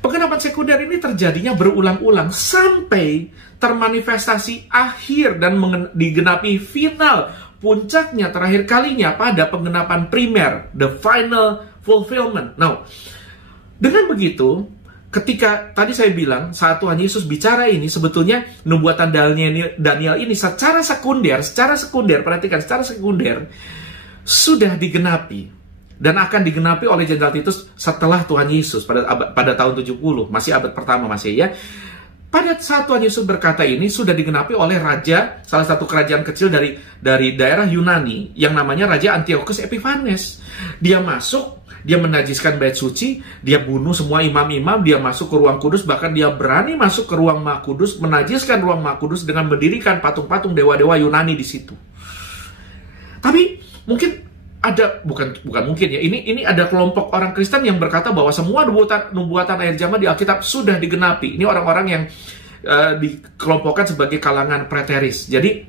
Penggenapan sekunder ini terjadinya berulang-ulang sampai termanifestasi akhir dan digenapi final, puncaknya terakhir kalinya pada penggenapan primer, the final fulfillment. Now, dengan begitu, ketika tadi saya bilang saat Tuhan Yesus bicara ini, sebetulnya nubuatan Daniel ini secara sekunder, perhatikan, secara sekunder sudah digenapi dan akan digenapi oleh Jenderal Titus setelah Tuhan Yesus pada tahun 70, masih abad pertama masih ya. Pada saat Tuhan Yesus berkata ini sudah digenapi oleh raja, salah satu kerajaan kecil dari daerah Yunani yang namanya Raja Antiochus Epiphanes. Dia masuk, dia menajiskan bait suci, dia bunuh semua imam-imam, dia masuk ke ruang kudus, bahkan dia berani masuk ke ruang maha kudus, menajiskan ruang maha kudus dengan mendirikan patung-patung dewa-dewa Yunani di situ. Tapi mungkin ada, bukan mungkin ya, ini ada kelompok orang Kristen yang berkata bahwa semua nubuatan akhir zaman di Alkitab sudah digenapi. Ini orang-orang yang dikelompokkan sebagai kalangan preteris. Jadi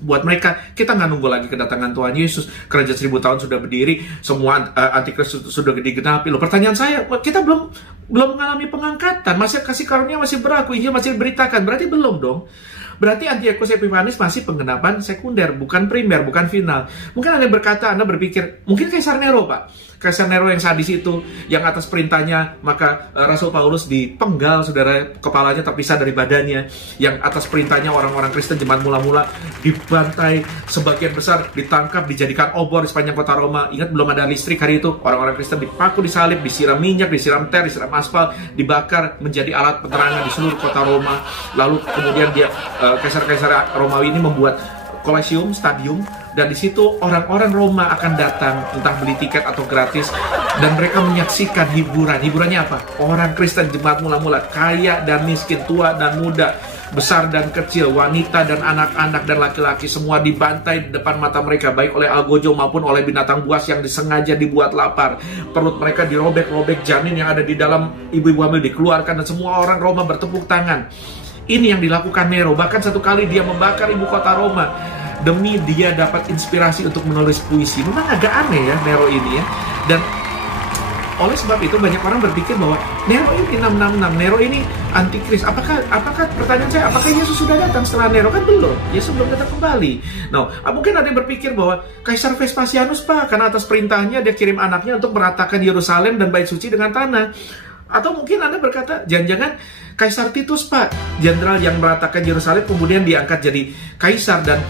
buat mereka, kita nggak nunggu lagi kedatangan Tuhan Yesus, kerajaan 1000 tahun sudah berdiri, semua antikristus sudah digenapi. Loh, pertanyaan saya, kita belum mengalami pengangkatan, masih kasih karunia masih berlaku, Injil masih diberitakan, berarti belum dong. Berarti Antiochus Epiphanes masih penggenapan sekunder, bukan primer, bukan final. Mungkin Anda berkata, Anda berpikir, mungkin Kaisar Nero, Pak. Kaisar Nero yang sadis itu, yang atas perintahnya, maka Rasul Paulus dipenggal, saudara, kepalanya terpisah dari badannya. Yang atas perintahnya orang-orang Kristen jemaat mula-mula dibantai, sebagian besar ditangkap, dijadikan obor di sepanjang kota Roma. Ingat, belum ada listrik hari itu. Orang-orang Kristen dipaku, disalib, disiram minyak, disiram ter, disiram aspal, dibakar menjadi alat penerangan di seluruh kota Roma. Lalu kemudian Kaisar-Kaisar Romawi ini membuat Colosseum, stadium, dan di situ orang-orang Roma akan datang, entah beli tiket atau gratis, dan mereka menyaksikan hiburan. Hiburannya apa? Orang Kristen jemaat mula-mula, kaya dan miskin, tua dan muda, besar dan kecil, wanita dan anak-anak dan laki-laki, semua dibantai di depan mata mereka, baik oleh algojo maupun oleh binatang buas yang disengaja dibuat lapar. Perut mereka dirobek-robek, janin yang ada di dalam ibu-ibu hamil dikeluarkan, dan semua orang Roma bertepuk tangan. Ini yang dilakukan Nero. Bahkan satu kali dia membakar ibu kota Roma demi dia dapat inspirasi untuk menulis puisi. Memang agak aneh ya Nero ini ya. Dan oleh sebab itu banyak orang berpikir bahwa Nero ini 666, Nero ini antikris. Apakah pertanyaan saya, apakah Yesus sudah datang setelah Nero? Kan belum. Yesus belum datang kembali. Nah, mungkin ada yang berpikir bahwa Kaisar Vespasianus, Pak, karena atas perintahnya dia kirim anaknya untuk meratakan Yerusalem dan bait suci dengan tanah. Atau mungkin Anda berkata, jangan-jangan Kaisar Titus, Pak, jenderal yang meratakan Yerusalem kemudian diangkat jadi kaisar. Dan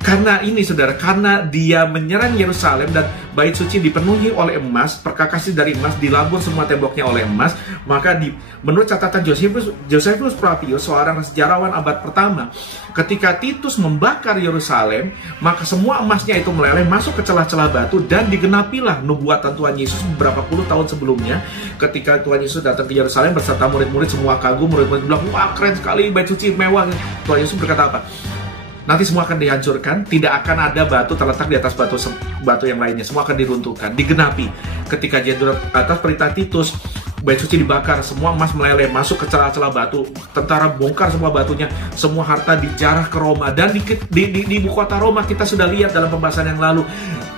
karena ini, saudara, karena dia menyerang Yerusalem dan bait suci dipenuhi oleh emas, perkakasnya dari emas, dilabur semua temboknya oleh emas, maka menurut catatan Josephus Flavius, seorang sejarawan abad pertama, ketika Titus membakar Yerusalem, maka semua emasnya itu meleleh masuk ke celah-celah batu, dan digenapilah nubuatan Tuhan Yesus beberapa puluh tahun sebelumnya, ketika Tuhan Yesus datang ke Yerusalem beserta murid-murid, semua kagum, murid-murid bilang, wah keren sekali, bait suci mewah. Tuhan Yesus berkata apa? Nanti semua akan dihancurkan, tidak akan ada batu terletak di atas batu yang lainnya, semua akan diruntuhkan, digenapi. Ketika dia atas perintah Titus, bait suci dibakar, semua emas meleleh masuk ke celah-celah batu, tentara bongkar semua batunya, semua harta dijarah ke Roma. Dan di ibu kota Roma kita sudah lihat dalam pembahasan yang lalu,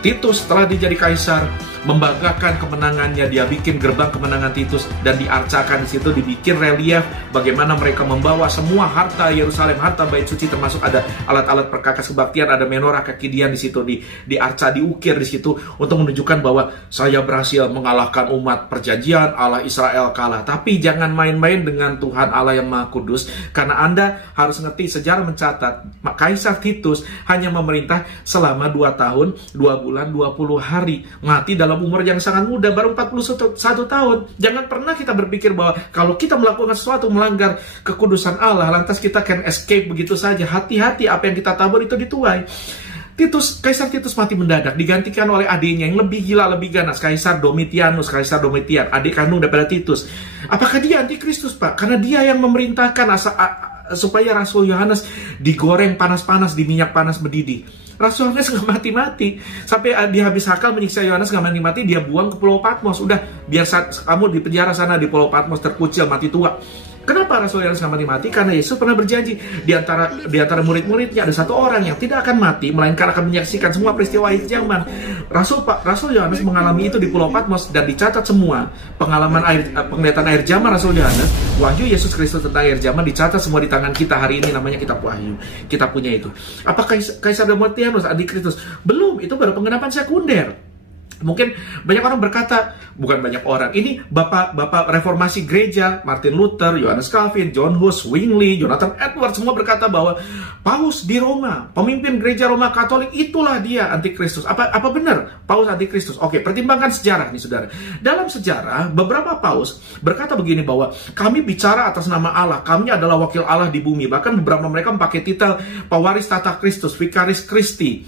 Titus setelah dia jadi kaisar membanggakan kemenangannya, dia bikin gerbang kemenangan Titus dan diarcakan di situ, dibikin relief bagaimana mereka membawa semua harta Yerusalem, harta bait suci, termasuk ada alat-alat perkakas kebaktian, ada menorah kekidian di situ, diarca, diukir di situ untuk menunjukkan bahwa saya berhasil mengalahkan umat perjanjian, Allah Israel kalah. Tapi jangan main-main dengan Tuhan Allah yang Maha Kudus, karena Anda harus ngerti sejarah mencatat Kaisar Titus hanya memerintah selama 2 tahun, 2 bulan, 20 hari, mati dalam umur yang sangat muda, baru 41 tahun. Jangan pernah kita berpikir bahwa kalau kita melakukan sesuatu melanggar kekudusan Allah, lantas kita can escape begitu saja. Hati-hati, apa yang kita tabur itu dituai. Kaisar Titus mati mendadak, digantikan oleh adiknya yang lebih gila, lebih ganas, Kaisar Domitian, adik kandung daripada Titus. Apakah dia antikristus, Pak? Karena dia yang memerintahkan supaya Rasul Yohanes digoreng panas-panas di minyak panas mendidih. Rasul Yohanes nggak mati-mati, sampai dia habis akal menyiksa Yohanes nggak mati-mati, dia buang ke Pulau Patmos. Udah, biar kamu di penjara sana di Pulau Patmos, terkucil, mati tua. Kenapa Rasul Yohanes nggak mati-mati? Karena Yesus pernah berjanji di antara murid-muridnya ada satu orang yang tidak akan mati, melainkan akan menyaksikan semua peristiwa akhir zaman. Rasul Yohanes mengalami itu di Pulau Patmos, dan dicatat semua pengalaman penglihatan akhir zaman Rasul Yohanes. Wahyu Yesus Kristus tentang akhir zaman dicatat semua di tangan kita hari ini, namanya kitab Wahyu. Kita punya itu. Apakah Kaisar Domitianus antikristus? Belum, itu baru penggenapan sekunder. Mungkin banyak orang berkata, bukan banyak orang, ini bapak reformasi gereja, Martin Luther, Johannes Calvin, John Hus, Zwingli, Jonathan Edwards, semua berkata bahwa Paus di Roma, pemimpin gereja Roma Katolik, itulah dia antikristus. Apa benar Paus antikristus? Oke, pertimbangkan sejarah nih, saudara. Dalam sejarah, beberapa Paus berkata begini, bahwa kami bicara atas nama Allah, kami adalah wakil Allah di bumi. Bahkan beberapa mereka memakai titel pewaris tata Kristus, Vicaris Christi.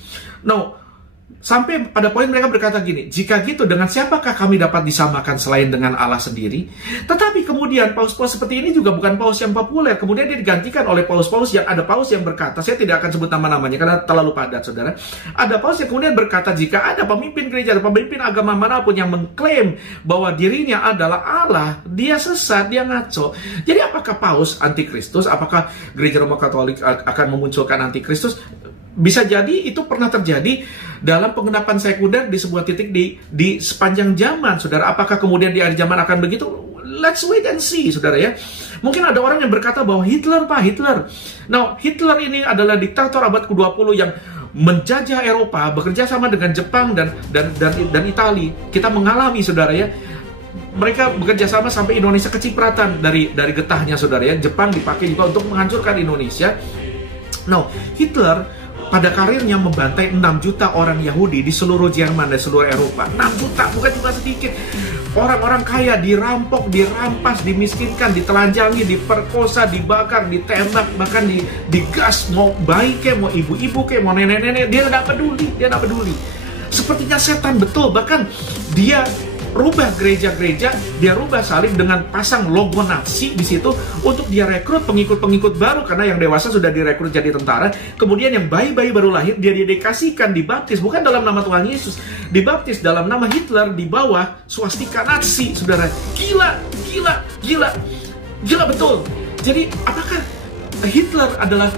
Sampai pada poin mereka berkata gini, jika gitu dengan siapakah kami dapat disamakan selain dengan Allah sendiri? Tetapi kemudian paus-paus seperti ini juga bukan paus yang populer. Kemudian dia digantikan oleh paus-paus yang ada paus yang berkata, saya tidak akan sebut nama-namanya karena terlalu padat, saudara. Ada paus yang kemudian berkata, jika ada pemimpin gereja, pemimpin agama manapun yang mengklaim bahwa dirinya adalah Allah, dia sesat, dia ngaco. Jadi apakah paus antikristus? Apakah gereja Roma Katolik akan memunculkan antikristus? Bisa jadi itu pernah terjadi dalam penggenapan sekunder di sebuah titik di sepanjang zaman, saudara. Apakah kemudian di akhir zaman akan begitu? let's wait and see, saudara ya. Mungkin ada orang yang berkata bahwa Hitler. Nah, Hitler ini adalah diktator abad ke-20 yang menjajah Eropa, bekerja sama dengan Jepang dan Italia. Kita mengalami, saudara ya, mereka bekerja sama sampai Indonesia kecipratan dari getahnya, saudara ya. Jepang dipakai juga untuk menghancurkan Indonesia. Nah, Hitler pada karirnya membantai 6 juta orang Yahudi di seluruh Jerman dan seluruh Eropa. 6 juta, bukan cuma sedikit. Orang-orang kaya dirampok, dirampas, dimiskinkan, ditelanjangi, diperkosa, dibakar, ditembak, bahkan digas. Mau bayi kayak, mau ibu-ibu kayak, mau nenek-nenek, dia tidak peduli. Sepertinya setan, betul. Bahkan dia rubah gereja-gereja, dia rubah salib dengan pasang logo Nazi di situ untuk dia rekrut pengikut-pengikut baru, karena yang dewasa sudah direkrut jadi tentara. Kemudian yang bayi-bayi baru lahir dia didedikasikan, dibaptis bukan dalam nama Tuhan Yesus, dibaptis dalam nama Hitler di bawah swastika Nazi. Saudara, gila betul. Jadi apakah Hitler adalah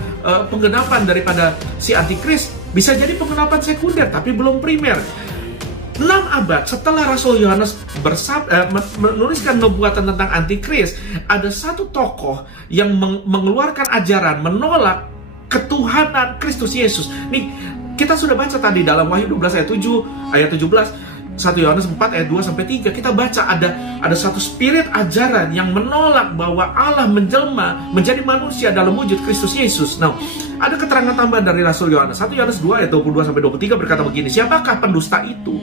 penggenapan daripada si antikris? Bisa jadi penggenapan sekunder tapi belum primer. 6 abad setelah Rasul Yohanes menuliskan nubuatan tentang antikris, ada satu tokoh yang mengeluarkan ajaran menolak ketuhanan Kristus Yesus. Nih, kita sudah baca tadi dalam Wahyu 12 ayat 7, ayat 17, 1 Yohanes 4 ayat 2 sampai 3. Kita baca ada satu spirit ajaran yang menolak bahwa Allah menjelma menjadi manusia dalam wujud Kristus Yesus. Nah, ada keterangan tambahan dari Rasul Yohanes. 1 Yohanes 2 ayat 22 sampai 23 berkata begini, siapakah pendusta itu?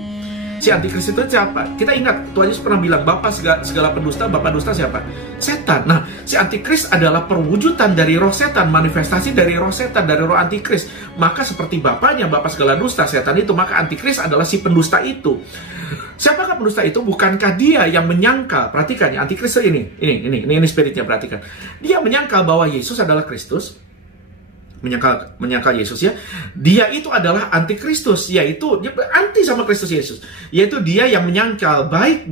Si antikris itu siapa? Kita ingat Tuhan Yesus pernah bilang, Bapa segala pendusta, Bapa dusta siapa? Setan. Nah, si antikris adalah perwujudan dari roh setan, manifestasi dari roh setan, dari roh antikris. Maka seperti bapaknya, Bapa segala dusta, setan itu, maka antikris adalah si pendusta itu. Siapakah pendusta itu? Bukankah dia yang menyangkal? Perhatikan ya, antikris ini spiritnya, perhatikan. Dia menyangkal bahwa Yesus adalah Kristus. Menyangkal Yesus ya. Dia itu adalah antikristus, yaitu dia anti sama Kristus Yesus. Yaitu dia yang menyangkal baik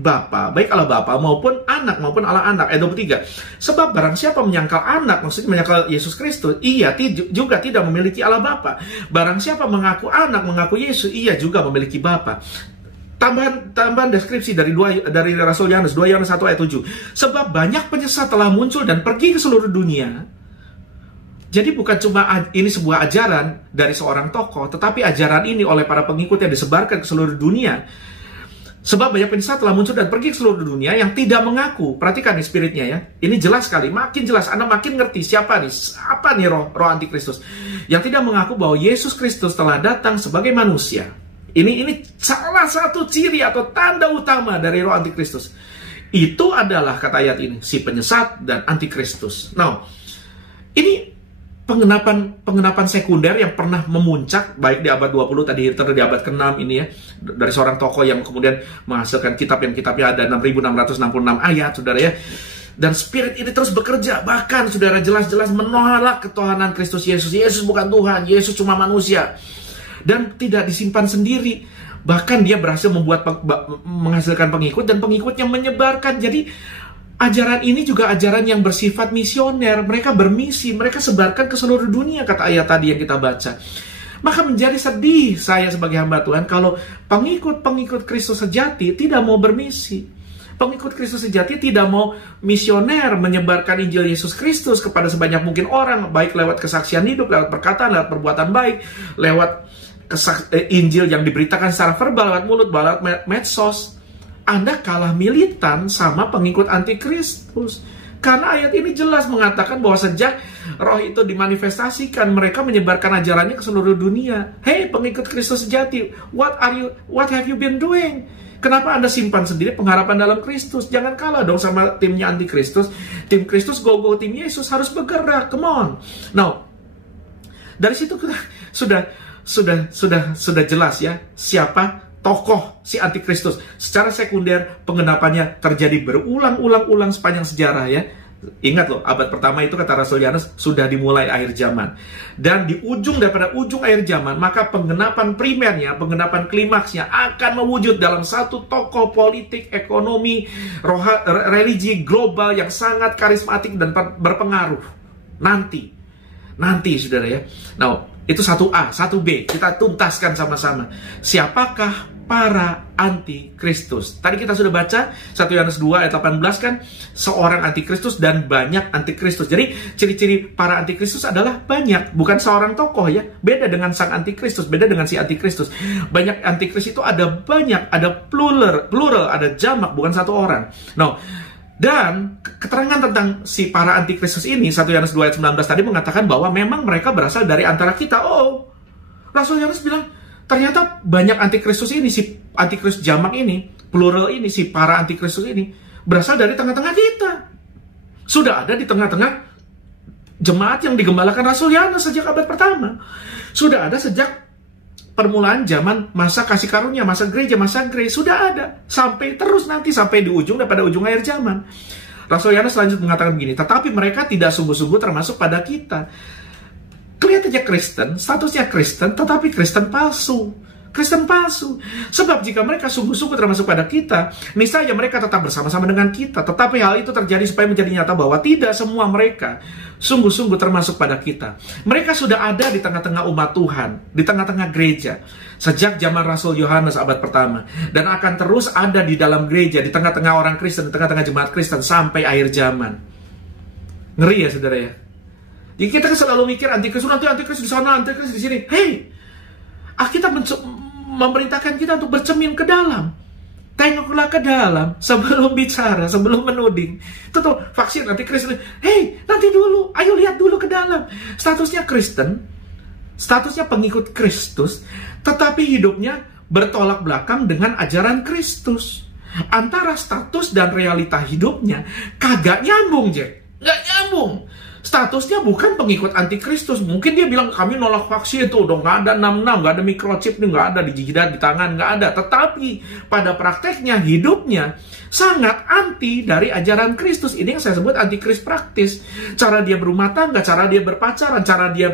Allah Bapa maupun anak maupun Allah anak. Ayat 23. Sebab barang siapa menyangkal anak, maksudnya menyangkal Yesus Kristus, ia juga tidak memiliki Allah Bapa. Barang siapa mengaku anak, mengaku Yesus, ia juga memiliki Bapa. Tambahan deskripsi dari Rasul Yohanes 2 Yohanes 1 ayat 7. Sebab banyak penyesat telah muncul dan pergi ke seluruh dunia. Jadi bukan cuma ini sebuah ajaran dari seorang tokoh, tetapi ajaran ini oleh para pengikut yang disebarkan ke seluruh dunia. Sebab banyak penyesat telah muncul dan pergi ke seluruh dunia yang tidak mengaku. Perhatikan nih spiritnya ya. Ini jelas sekali, makin jelas. Anda makin ngerti siapa nih roh antikristus. Yang tidak mengaku bahwa Yesus Kristus telah datang sebagai manusia. Ini salah satu ciri atau tanda utama dari roh antikristus. Itu adalah, kata ayat ini, si penyesat dan antikristus. Nah, ini penggenapan sekunder yang pernah memuncak baik di abad 20 tadi, di abad ke-6 ini ya, dari seorang tokoh yang kemudian menghasilkan kitabnya ada 6.666 ayat, saudara ya. Dan spirit ini terus bekerja, bahkan saudara jelas-jelas menolak ketuhanan Kristus Yesus. Yesus bukan Tuhan, Yesus cuma manusia. Dan tidak disimpan sendiri, bahkan dia berhasil menghasilkan pengikut dan pengikutnya menyebarkan. Jadi ajaran ini juga ajaran yang bersifat misioner. Mereka bermisi, mereka sebarkan ke seluruh dunia, kata ayat tadi yang kita baca. Maka menjadi sedih saya sebagai hamba Tuhan kalau pengikut-pengikut Kristus sejati tidak mau bermisi. Pengikut Kristus sejati tidak mau misioner, menyebarkan Injil Yesus Kristus kepada sebanyak mungkin orang, baik lewat kesaksian hidup, lewat perkataan, lewat perbuatan baik, lewat Injil yang diberitakan secara verbal, lewat mulut, lewat medsos. Anda kalah militan sama pengikut antikristus. Karena ayat ini jelas mengatakan bahwa sejak roh itu dimanifestasikan, mereka menyebarkan ajarannya ke seluruh dunia. Hey, pengikut Kristus sejati, what have you been doing? Kenapa Anda simpan sendiri pengharapan dalam Kristus? Jangan kalah dong sama timnya antikristus. Tim Kristus go tim Yesus harus bergerak. Come on. Now, dari situ kita sudah jelas ya siapa tokoh si antikristus. Secara sekunder penggenapannya terjadi berulang-ulang sepanjang sejarah ya. Ingat loh, abad pertama itu kata Rasul Yohanes sudah dimulai akhir zaman. Dan di ujung daripada ujung akhir zaman, maka penggenapan primernya, penggenapan klimaksnya akan mewujud dalam satu tokoh politik, ekonomi, religi global yang sangat karismatik dan berpengaruh. Nanti saudara ya. Nah, itu 1A, 1B, kita tuntaskan sama-sama. Siapakah para antikristus. Tadi kita sudah baca 1 Yohanes 2 ayat 18 kan, seorang antikristus dan banyak antikristus. Jadi ciri-ciri para antikristus adalah banyak, bukan seorang tokoh ya. Beda dengan sang antikristus, beda dengan si antikristus. Banyak antikristus itu ada banyak, ada plural, ada jamak, bukan satu orang. No. Dan keterangan tentang si para antikristus ini 1 Yohanes 2 ayat 19 tadi mengatakan bahwa memang mereka berasal dari antara kita. Oh, Rasul Yohanes bilang ternyata banyak antikristus ini, si antikristus jamak ini, plural ini, si para antikristus ini berasal dari tengah-tengah kita. Sudah ada di tengah-tengah jemaat yang digembalakan Rasul Yohanes sejak abad pertama. Sudah ada sejak permulaan zaman masa kasih karunia, masa gereja, masa grace. Sudah ada. Sampai terus nanti, sampai di ujung dan pada ujung akhir zaman. Rasul Yohanes lanjut mengatakan begini, tetapi mereka tidak sungguh-sungguh termasuk pada kita. Kelihatannya Kristen, statusnya Kristen, tetapi Kristen palsu. Kristen palsu. Sebab jika mereka sungguh-sungguh termasuk pada kita, niscaya mereka tetap bersama-sama dengan kita. Tetapi hal itu terjadi supaya menjadi nyata bahwa tidak semua mereka sungguh-sungguh termasuk pada kita. Mereka sudah ada di tengah-tengah umat Tuhan, di tengah-tengah gereja, sejak zaman Rasul Yohanes abad pertama. Dan akan terus ada di dalam gereja, di tengah-tengah orang Kristen, di tengah-tengah jemaat Kristen, sampai akhir zaman. Ngeri ya saudara ya. Jadi kita kan selalu mikir antikristus, nanti antikristus di sana, antikristus di sini. Hei, Alkitab memerintahkan kita untuk bercermin ke dalam. Tengoklah ke dalam sebelum bicara, sebelum menuding. Itu tuh vaksin antikristus. Hei, nanti dulu, ayo lihat dulu ke dalam. Statusnya Kristen, statusnya pengikut Kristus, tetapi hidupnya bertolak belakang dengan ajaran Kristus. Antara status dan realita hidupnya kagak nyambung, Jack. Nggak nyambung. Statusnya bukan pengikut antikristus. Mungkin dia bilang kami nolak vaksin itu, dong nggak ada 66, nggak ada microchip nih, nggak ada di jidat, di tangan, nggak ada. Tetapi pada prakteknya hidupnya sangat anti dari ajaran Kristus. Ini yang saya sebut antikris praktis. Cara dia berumah tangga, cara dia berpacaran, cara dia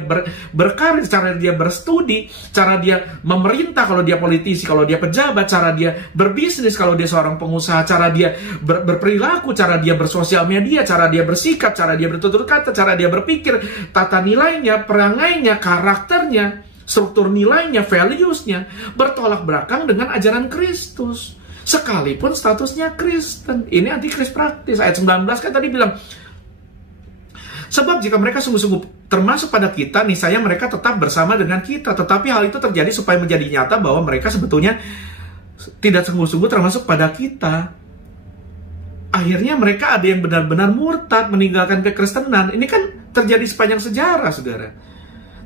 berkarir, cara dia berstudi, cara dia memerintah kalau dia politisi, kalau dia pejabat, cara dia berbisnis kalau dia seorang pengusaha, cara dia berperilaku, cara dia bersosial media, cara dia bersikap, cara dia bertutur kata, cara dia berpikir, tata nilainya, perangainya, karakternya, struktur nilainya, values-nya bertolak belakang dengan ajaran Kristus. Sekalipun statusnya Kristen. Ini antikris praktis. Ayat 19 kan tadi bilang, sebab jika mereka sungguh-sungguh termasuk pada kita, niscaya mereka tetap bersama dengan kita. Tetapi hal itu terjadi supaya menjadi nyata bahwa mereka sebetulnya tidak sungguh-sungguh termasuk pada kita. Akhirnya mereka ada yang benar-benar murtad, meninggalkan kekristenan. Ini kan terjadi sepanjang sejarah, saudara.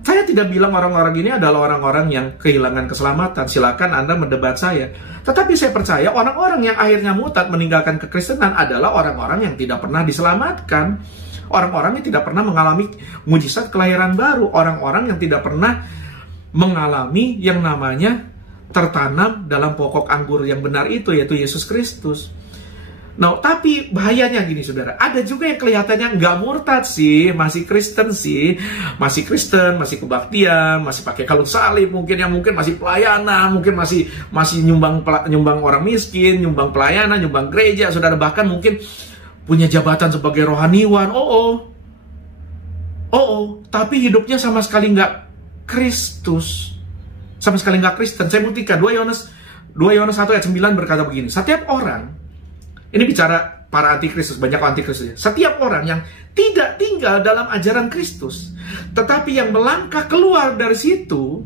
Saya tidak bilang orang-orang ini adalah orang-orang yang kehilangan keselamatan. Silakan Anda mendebat saya. Tetapi saya percaya orang-orang yang akhirnya murtad meninggalkan kekristenan adalah orang-orang yang tidak pernah diselamatkan. Orang-orang yang tidak pernah mengalami mujizat kelahiran baru. Orang-orang yang tidak pernah mengalami yang namanya tertanam dalam pokok anggur yang benar itu, yaitu Yesus Kristus. Nah, tapi bahayanya gini saudara, ada juga yang kelihatannya nggak murtad sih, masih Kristen sih, masih Kristen, masih kebaktian, masih pakai kalung salib, mungkin masih pelayanan, mungkin masih nyumbang orang miskin, nyumbang pelayanan, nyumbang gereja, saudara, bahkan mungkin punya jabatan sebagai rohaniwan. Tapi hidupnya sama sekali nggak Kristus, sama sekali nggak Kristen. Saya buktikan 2 Yohanes 1 ayat 9 berkata begini, setiap orang, ini bicara para antikristus, banyak antikristus. Setiap orang yang tidak tinggal dalam ajaran Kristus, tetapi yang melangkah keluar dari situ,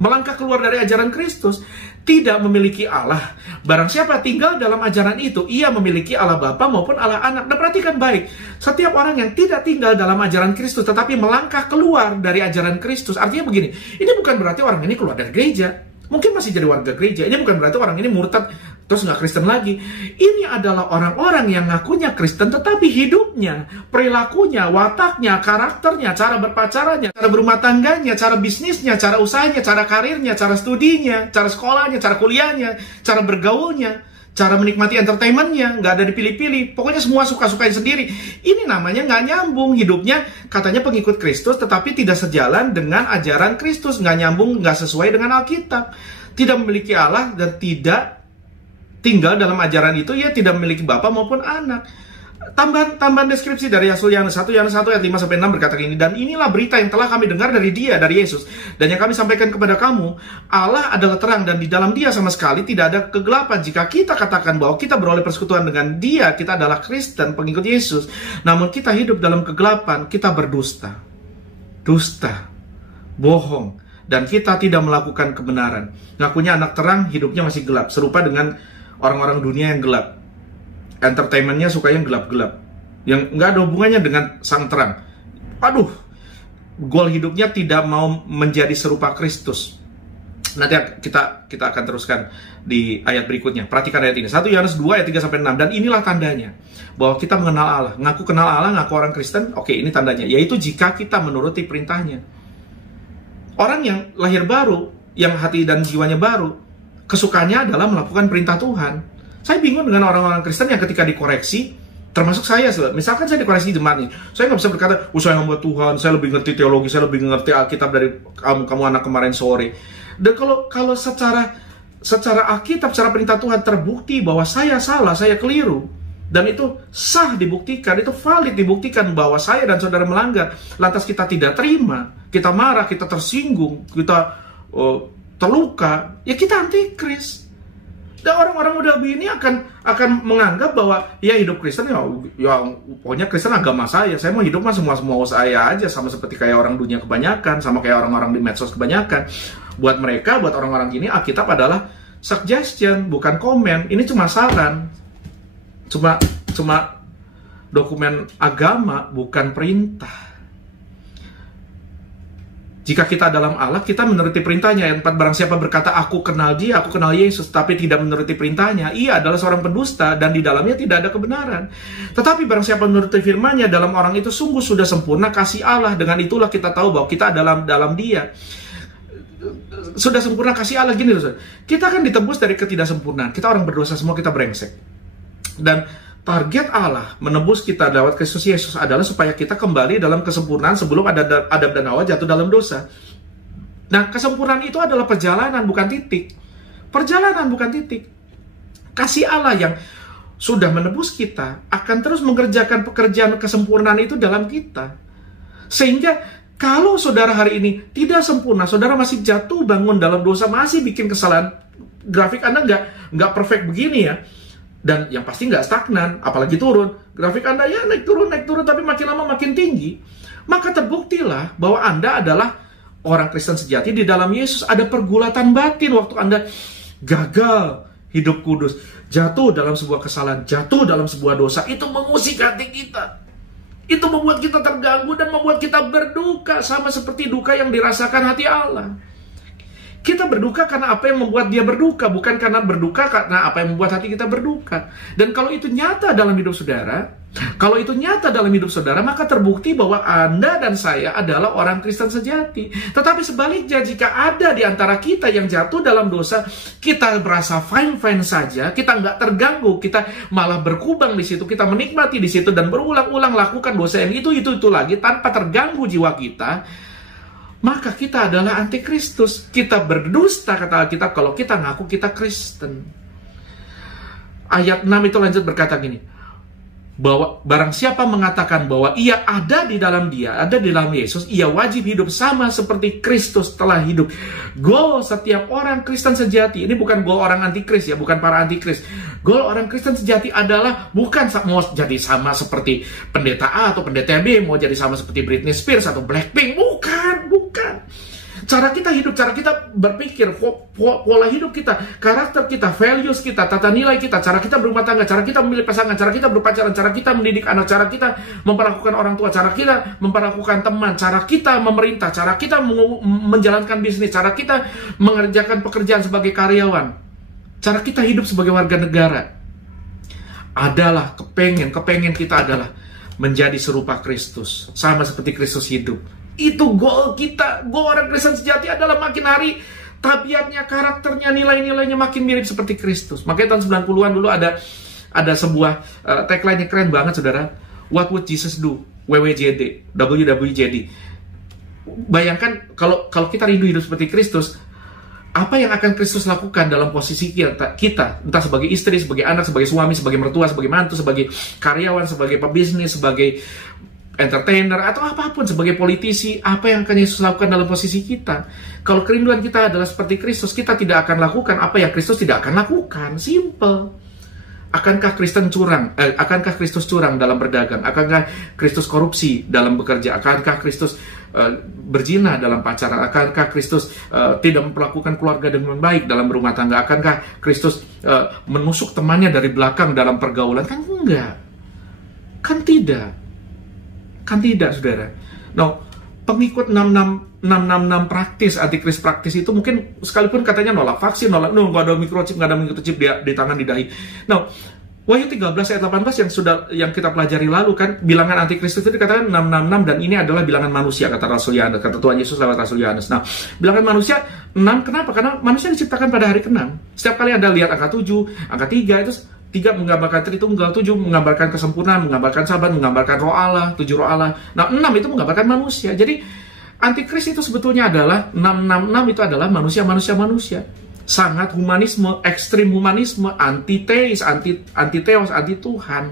melangkah keluar dari ajaran Kristus, tidak memiliki Allah. Barang siapa tinggal dalam ajaran itu, ia memiliki Allah Bapa maupun Allah Anak. Nah, perhatikan baik. Setiap orang yang tidak tinggal dalam ajaran Kristus, tetapi melangkah keluar dari ajaran Kristus, artinya begini, ini bukan berarti orang ini keluar dari gereja. Mungkin masih jadi warga gereja. Ini bukan berarti orang ini murtad terus nggak Kristen lagi. Ini adalah orang-orang yang ngakunya Kristen, tetapi hidupnya, perilakunya, wataknya, karakternya, cara berpacarannya, cara berumah tangganya, cara bisnisnya, cara usahanya, cara karirnya, cara studinya, cara sekolahnya, cara kuliahnya, cara bergaulnya, cara menikmati entertainmentnya, nggak ada dipilih-pilih. Pokoknya semua suka-sukain sendiri. Ini namanya nggak nyambung. Hidupnya katanya pengikut Kristus, tetapi tidak sejalan dengan ajaran Kristus. Nggak nyambung, nggak sesuai dengan Alkitab. Tidak memiliki Allah dan tidak tinggal dalam ajaran itu, ya tidak memiliki Bapa maupun Anak. Tambahan deskripsi dari Rasul Yohanes 1 ayat 5-6 berkata gini, dan inilah berita yang telah kami dengar dari dia, dari Yesus, dan yang kami sampaikan kepada kamu, Allah adalah terang dan di dalam dia sama sekali tidak ada kegelapan. Jika kita katakan bahwa kita beroleh persekutuan dengan dia, kita adalah Kristen, pengikut Yesus, namun kita hidup dalam kegelapan, kita berdusta, bohong, dan kita tidak melakukan kebenaran. Ngakunya anak terang, hidupnya masih gelap, serupa dengan orang-orang dunia yang gelap. Entertainmentnya suka yang gelap-gelap, yang nggak ada hubungannya dengan sang terang. Aduh, goal hidupnya tidak mau menjadi serupa Kristus. Nanti kita akan teruskan di ayat berikutnya. Perhatikan ayat ini, 1 Yohanes 2 ayat 3-6. Dan inilah tandanya bahwa kita mengenal Allah. Ngaku kenal Allah, ngaku orang Kristen. Oke, ini tandanya, yaitu jika kita menuruti perintahnya. Orang yang lahir baru, yang hati dan jiwanya baru, kesukaannya adalah melakukan perintah Tuhan. Saya bingung dengan orang-orang Kristen yang ketika dikoreksi, termasuk saya, misalkan saya dikoreksi jemaat ini, saya nggak bisa berkata, saya hamba Tuhan, saya lebih ngerti teologi, saya lebih ngerti Alkitab dari kamu anak kemarin sore. Dan kalau secara Alkitab, secara perintah Tuhan terbukti bahwa saya salah, saya keliru, dan itu sah dibuktikan, itu valid dibuktikan bahwa saya dan saudara melanggar, lantas kita tidak terima, kita marah, kita tersinggung, kita terluka, ya kita antikris. Dan orang-orang muda ini akan menganggap bahwa ya hidup Kristen ya pokoknya Kristen agama saya mau hidup mah semua saya aja, sama seperti kayak orang dunia kebanyakan, sama kayak orang-orang di medsos kebanyakan. Buat mereka, buat orang-orang gini, Alkitab adalah suggestion, bukan komen. Ini cuma saran, cuma dokumen agama, bukan perintah. Jika kita dalam Allah, kita menuruti perintahnya. Yang 4, barang siapa berkata, aku kenal dia, aku kenal Yesus, tapi tidak menuruti perintahnya, ia adalah seorang pendusta, dan di dalamnya tidak ada kebenaran. Tetapi barang siapa menuruti firman-Nya, dalam orang itu sungguh sudah sempurna kasih Allah. Dengan itulah kita tahu bahwa kita dalam dia. Sudah sempurna kasih Allah. Gini loh, kita kan ditebus dari ketidaksempurnaan. Kita orang berdosa semua, kita brengsek. Dan target Allah menebus kita lewat Kristus Yesus adalah supaya kita kembali dalam kesempurnaan sebelum Adam dan Hawa jatuh dalam dosa. Nah, kesempurnaan itu adalah perjalanan, bukan titik. Perjalanan, bukan titik. Kasih Allah yang sudah menebus kita akan terus mengerjakan pekerjaan kesempurnaan itu dalam kita. Sehingga kalau saudara hari ini tidak sempurna, saudara masih jatuh bangun dalam dosa, masih bikin kesalahan, grafik Anda nggak perfect begini ya. Dan yang pasti nggak stagnan, apalagi turun. Grafik Anda ya naik turun, tapi makin lama makin tinggi. Maka terbuktilah bahwa Anda adalah orang Kristen sejati di dalam Yesus. Ada pergulatan batin waktu Anda gagal hidup kudus, jatuh dalam sebuah kesalahan, jatuh dalam sebuah dosa. Itu mengusik hati kita. Itu membuat kita terganggu dan membuat kita berduka, sama seperti duka yang dirasakan hati Allah. Kita berduka karena apa yang membuat dia berduka, bukan karena berduka karena apa yang membuat hati kita berduka. Dan kalau itu nyata dalam hidup saudara, maka terbukti bahwa Anda dan saya adalah orang Kristen sejati. Tetapi sebaliknya, jika ada di antara kita yang jatuh dalam dosa, kita merasa fine-fine saja, kita nggak terganggu, kita malah berkubang di situ, kita menikmati di situ dan berulang-ulang lakukan dosa yang itu lagi tanpa terganggu jiwa kita, maka kita adalah antikristus. Kita berdusta, kata Alkitab, kalau kita ngaku kita Kristen. Ayat 6 itu lanjut berkata gini, bahwa barang siapa mengatakan bahwa ia ada di dalam dia, ada di dalam Yesus, ia wajib hidup sama seperti Kristus telah hidup. Goal setiap orang Kristen sejati, ini bukan goal orang antikris ya, bukan para antikris. Goal orang Kristen sejati adalah bukan mau jadi sama seperti pendeta A atau pendeta B, mau jadi sama seperti Britney Spears atau Blackpink. Bukan. Cara kita hidup, cara kita berpikir, pola hidup kita, karakter kita, values kita, tata nilai kita, cara kita berumah tangga, cara kita memilih pasangan, cara kita berpacaran, cara kita mendidik anak, cara kita memperlakukan orang tua, cara kita memperlakukan teman, cara kita memerintah, cara kita menjalankan bisnis, cara kita mengerjakan pekerjaan sebagai karyawan, cara kita hidup sebagai warga negara, adalah kepengen kita adalah menjadi serupa Kristus, sama seperti Kristus hidup. Itu goal kita. Goal orang Kristen sejati adalah makin hari tabiatnya, karakternya, nilai-nilainya makin mirip seperti Kristus. Makanya tahun 90-an dulu ada sebuah tagline-nya keren banget, saudara. What would Jesus do? WWJD. Bayangkan kalau kita rindu hidup seperti Kristus, Apa yang akan Kristus lakukan dalam posisi kita, entah sebagai istri, sebagai anak, sebagai suami, sebagai mertua, sebagai mantu, sebagai karyawan, sebagai pebisnis, sebagai entertainer, atau apapun, sebagai politisi, apa yang akan Yesus lakukan dalam posisi kita? Kalau kerinduan kita adalah seperti Kristus, kita tidak akan lakukan apa yang Kristus tidak akan lakukan. Simple. Akankah Kristus curang dalam berdagang? Akankah Kristus korupsi dalam bekerja? Akankah Kristus berzina dalam pacaran? Akankah Kristus tidak memperlakukan keluarga dengan baik dalam berumah tangga? Akankah Kristus menusuk temannya dari belakang dalam pergaulan? Kan enggak. Kan tidak, saudara. Nah, pengikut 666 praktis, antikris praktis itu mungkin sekalipun katanya nolak vaksin, nggak ada microchip di tangan, di dahi. Nah, Wahyu 13 ayat 18 yang kita pelajari lalu kan, bilangan antikris itu dikatakan 666, dan ini adalah bilangan manusia, kata Rasul Yohanes, kata Tuhan Yesus lewat Rasul Yohanes. Nah, bilangan manusia 6, kenapa? Karena manusia diciptakan pada hari ke-6. Setiap kali Anda lihat angka 7, angka 3, itu 3 menggambarkan Tritunggal, 7 menggambarkan kesempurnaan, menggambarkan sahabat, menggambarkan roh Allah, 7 roh Allah. Nah, 6 itu menggambarkan manusia. Jadi, antikris itu sebetulnya adalah, 666 itu adalah manusia. Sangat humanisme, ekstrim humanisme, anti-teis, anti-teos, anti-Tuhan.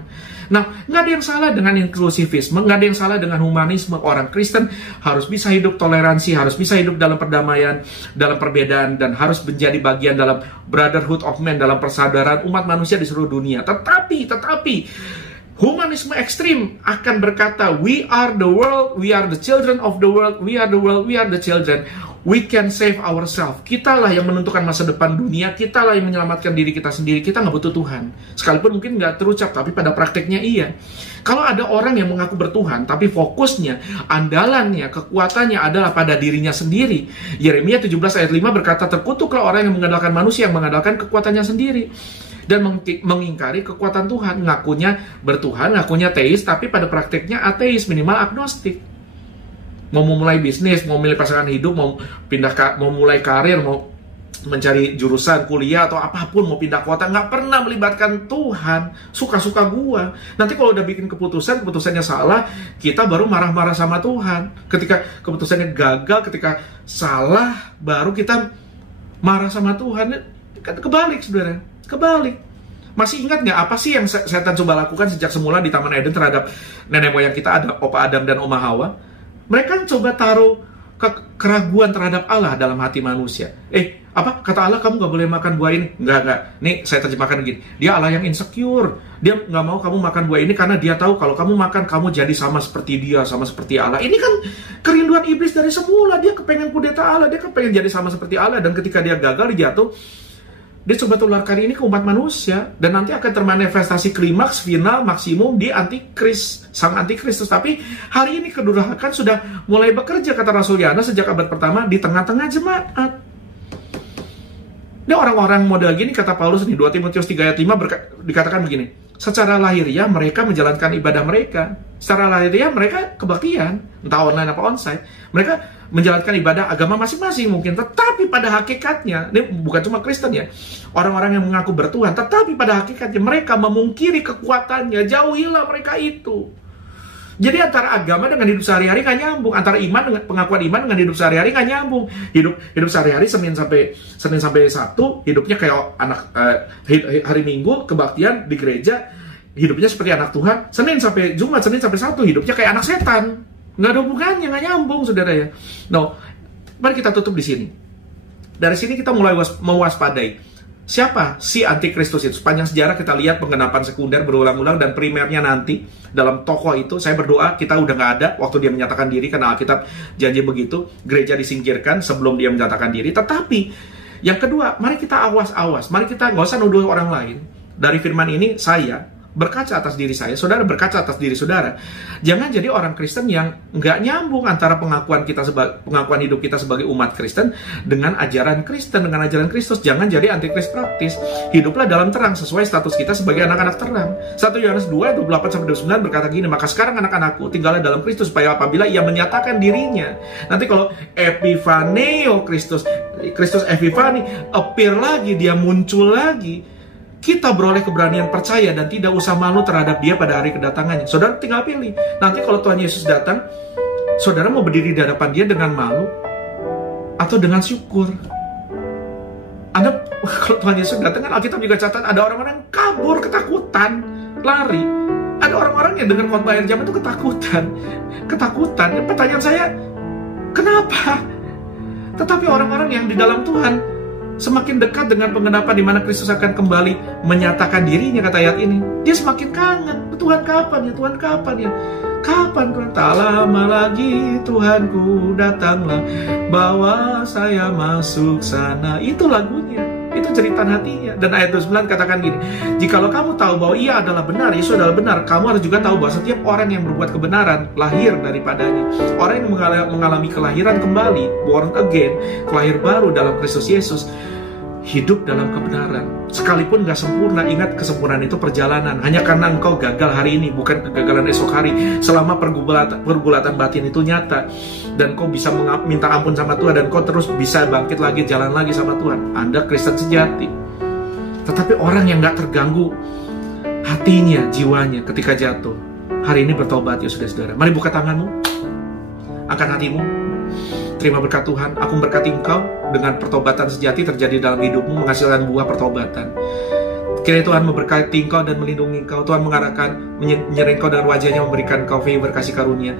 Nah, nggak ada yang salah dengan inklusivisme, nggak ada yang salah dengan humanisme. Orang Kristen harus bisa hidup toleransi, harus bisa hidup dalam perdamaian, dalam perbedaan, dan harus menjadi bagian dalam brotherhood of man, dalam persaudaraan umat manusia di seluruh dunia. Tetapi, humanisme ekstrim akan berkata, we are the world, we are the children of the world, we are the world, we are the children. We can save ourselves. Kitalah yang menentukan masa depan dunia. Kitalah yang menyelamatkan diri kita sendiri. Kita nggak butuh Tuhan. Sekalipun mungkin nggak terucap, tapi pada prakteknya iya. Kalau ada orang yang mengaku bertuhan, tapi fokusnya, andalannya, kekuatannya adalah pada dirinya sendiri. Yeremia 17 ayat 5 berkata, terkutuklah orang yang mengandalkan manusia, yang mengandalkan kekuatannya sendiri. Dan mengingkari kekuatan Tuhan. Ngakunya bertuhan, ngakunya teis, tapi pada prakteknya ateis, minimal agnostik. Mau mulai bisnis, mau milih pasangan hidup, mau mulai karir, mau mencari jurusan kuliah atau apapun, mau pindah kota, nggak pernah melibatkan Tuhan. Suka-suka gua. Nanti kalau udah bikin keputusannya salah, kita baru marah-marah sama Tuhan. Ketika keputusannya gagal, ketika salah, baru kita marah sama Tuhan. Kebalik, saudara. Kebalik. Masih ingat nggak apa sih yang setan coba lakukan sejak semula di Taman Eden terhadap nenek moyang kita, ada Opa Adam dan Oma Hawa? Mereka coba taruh keraguan terhadap Allah dalam hati manusia. Kata Allah, kamu nggak boleh makan buah ini. Enggak. Nih, saya terjemahkan begini. Dia Allah yang insecure. Dia nggak mau kamu makan buah ini karena dia tahu kalau kamu makan, kamu jadi sama seperti dia, sama seperti Allah. Ini kan kerinduan iblis dari semula. Dia kepengen kudeta Allah. Dia kepengen jadi sama seperti Allah. Dan ketika dia gagal, dia jatuh, dia coba tularkan ini ke umat manusia, dan nanti akan termanifestasi klimaks, final, maksimum di antikris, sang antikristus. Tapi hari ini kedurhakaan sudah mulai bekerja, kata Rasul Yohanes sejak abad pertama di tengah-tengah jemaat. Ini orang-orang model gini, kata Paulus di 2 Timotius 3 ayat 5 dikatakan begini, secara lahiriah mereka menjalankan ibadah mereka. Secara lahiriah mereka kebaktian, entah online apa onsite. Mereka menjalankan ibadah agama masing-masing mungkin, tetapi pada hakikatnya, ini bukan cuma Kristen ya, orang-orang yang mengaku bertuhan, tetapi pada hakikatnya mereka memungkiri kekuatannya. Jauhilah mereka itu. Jadi antara agama dengan hidup sehari-hari nggak nyambung, antara iman dengan pengakuan iman dengan hidup sehari-hari nggak nyambung. Hidup sehari-hari Senin sampai Sabtu hidupnya kayak anak, hari Minggu kebaktian di gereja hidupnya seperti anak Tuhan. Senin sampai Jumat, Senin sampai Sabtu hidupnya kayak anak setan. Nggak ada hubungannya, nggak nyambung, saudara ya. No, mari kita tutup di sini. Dari sini kita mulai mewaspadai. Siapa si antikristus itu? Sepanjang sejarah kita lihat penggenapan sekunder berulang-ulang, dan primernya nanti dalam tokoh itu. Saya berdoa kita udah nggak ada waktu dia menyatakan diri, karena Alkitab janji begitu. Gereja disingkirkan sebelum dia menyatakan diri. Tetapi yang kedua, mari kita awas-awas. Mari kita nggak usah nuduh orang lain. Dari firman ini saya berkaca atas diri saya, saudara berkaca atas diri saudara. Jangan jadi orang Kristen yang nggak nyambung antara pengakuan hidup kita sebagai umat Kristen dengan ajaran Kristen, dengan ajaran Kristus. Jangan jadi antikris praktis. Hiduplah dalam terang sesuai status kita sebagai anak-anak terang. 1 Yohanes 2 28-29 berkata gini, maka sekarang anak-anakku tinggallah dalam Kristus, supaya apabila ia menyatakan dirinya, nanti kalau epifaneo Kristus epifani appear lagi, dia muncul lagi, kita beroleh keberanian percaya dan tidak usah malu terhadap dia pada hari kedatangannya. Saudara tinggal pilih. Nanti kalau Tuhan Yesus datang, saudara mau berdiri di hadapan dia dengan malu atau dengan syukur? Anda, kalau Tuhan Yesus datang, kan Alkitab juga catat ada orang-orang yang kabur, ketakutan, lari. Ada orang-orang yang dengan khotbah akhir zaman itu ketakutan. Pertanyaan saya, kenapa? Tetapi orang-orang yang di dalam Tuhan semakin dekat dengan penggenapan di mana Kristus akan kembali menyatakan dirinya, kata ayat ini, dia semakin kangen. Tuhan kapan ya? Tuhan kapan ya? Kapan Tuhan? Tak lama lagi Tuhanku datanglah, bawa saya masuk sana. Itu lagunya, itu jeritan hatinya. Dan ayat 29 katakan gini, jikalau kamu tahu bahwa ia adalah benar, Yesus adalah benar, kamu harus juga tahu bahwa setiap orang yang berbuat kebenaran lahir daripadanya. Orang yang mengalami kelahiran kembali, born again, kelahir baru dalam Kristus Yesus, hidup dalam kebenaran. Sekalipun gak sempurna, ingat kesempurnaan itu perjalanan. Hanya karena engkau gagal hari ini, bukan kegagalan esok hari. Selama pergulatan batin itu nyata, dan kau bisa minta ampun sama Tuhan, dan kau terus bisa bangkit lagi, jalan lagi sama Tuhan, Anda Kristen sejati. Tetapi orang yang gak terganggu hatinya, jiwanya ketika jatuh, hari ini bertobat ya saudara-saudara. Mari buka tanganmu, angkat hatimu, terima berkat Tuhan. Aku memberkati engkau dengan pertobatan sejati terjadi dalam hidupmu, menghasilkan buah pertobatan. Kiranya Tuhan memberkati engkau dan melindungi engkau. Tuhan mengarahkan, menyertai engkau dengan wajahnya, memberikan engkau favor, kasih karunia.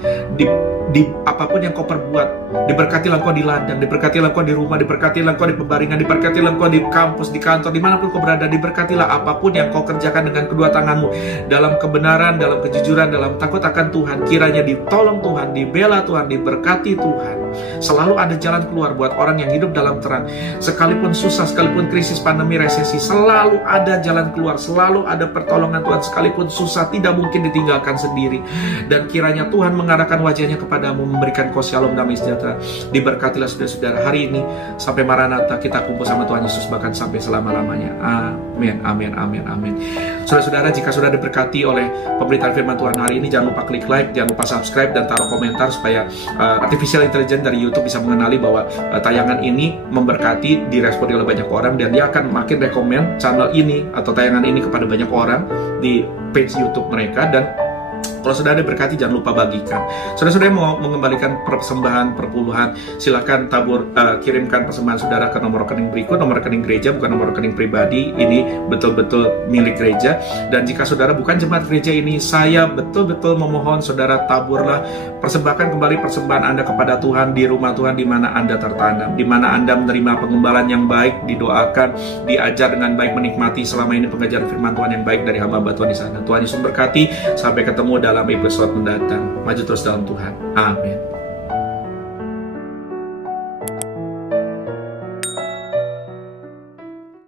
Di apapun yang kau perbuat, diberkatilah engkau di ladang, diberkatilah engkau di rumah, diberkatilah engkau di pebaringan, diberkatilah engkau di kampus, di kantor, dimanapun kau berada. Diberkatilah apapun yang kau kerjakan dengan kedua tanganmu, dalam kebenaran, dalam kejujuran, dalam takut akan Tuhan. Kiranya ditolong Tuhan, dibela Tuhan, diberkati Tuhan. Selalu ada jalan keluar buat orang yang hidup dalam terang. Sekalipun susah, sekalipun krisis, pandemi, resesi, selalu ada jalan keluar, selalu ada pertolongan Tuhan. Sekalipun susah, tidak mungkin ditinggalkan sendiri. Dan kiranya Tuhan mengarahkan wajahnya kepadamu, memberikan kau shalom, damai sejahtera. Diberkatilah saudara-saudara hari ini. Sampai Maranatha kita kumpul sama Tuhan Yesus, bahkan sampai selama-lamanya. Amin, amin, amin, amin. Saudara-saudara, jika sudah diberkati oleh pemberitaan firman Tuhan hari ini, jangan lupa klik like, jangan lupa subscribe, dan taruh komentar supaya artificial intelligence dari YouTube bisa mengenali bahwa tayangan ini memberkati, direspon oleh banyak orang, dan dia akan makin rekomend channel ini atau tayangan ini kepada banyak orang di page YouTube mereka. Dan kalau sudah ada berkati, jangan lupa bagikan. Saudara-saudara mau mengembalikan persembahan perpuluhan, silakan kirimkan persembahan saudara ke nomor rekening berikut, nomor rekening gereja, bukan nomor rekening pribadi. Ini betul-betul milik gereja. Dan jika saudara bukan jemaat gereja ini, saya betul-betul memohon saudara taburlah, persembahkan kembali persembahan Anda kepada Tuhan di rumah Tuhan, di mana Anda tertanam, di mana Anda menerima pengembalaan yang baik, didoakan, diajar dengan baik, menikmati selama ini pengajaran firman Tuhan yang baik dari hamba-hamba Tuhan di sana. Tuhan Yesus berkati. Sampai ketemu dalam episode mendatang. Maju terus dalam Tuhan. Amin.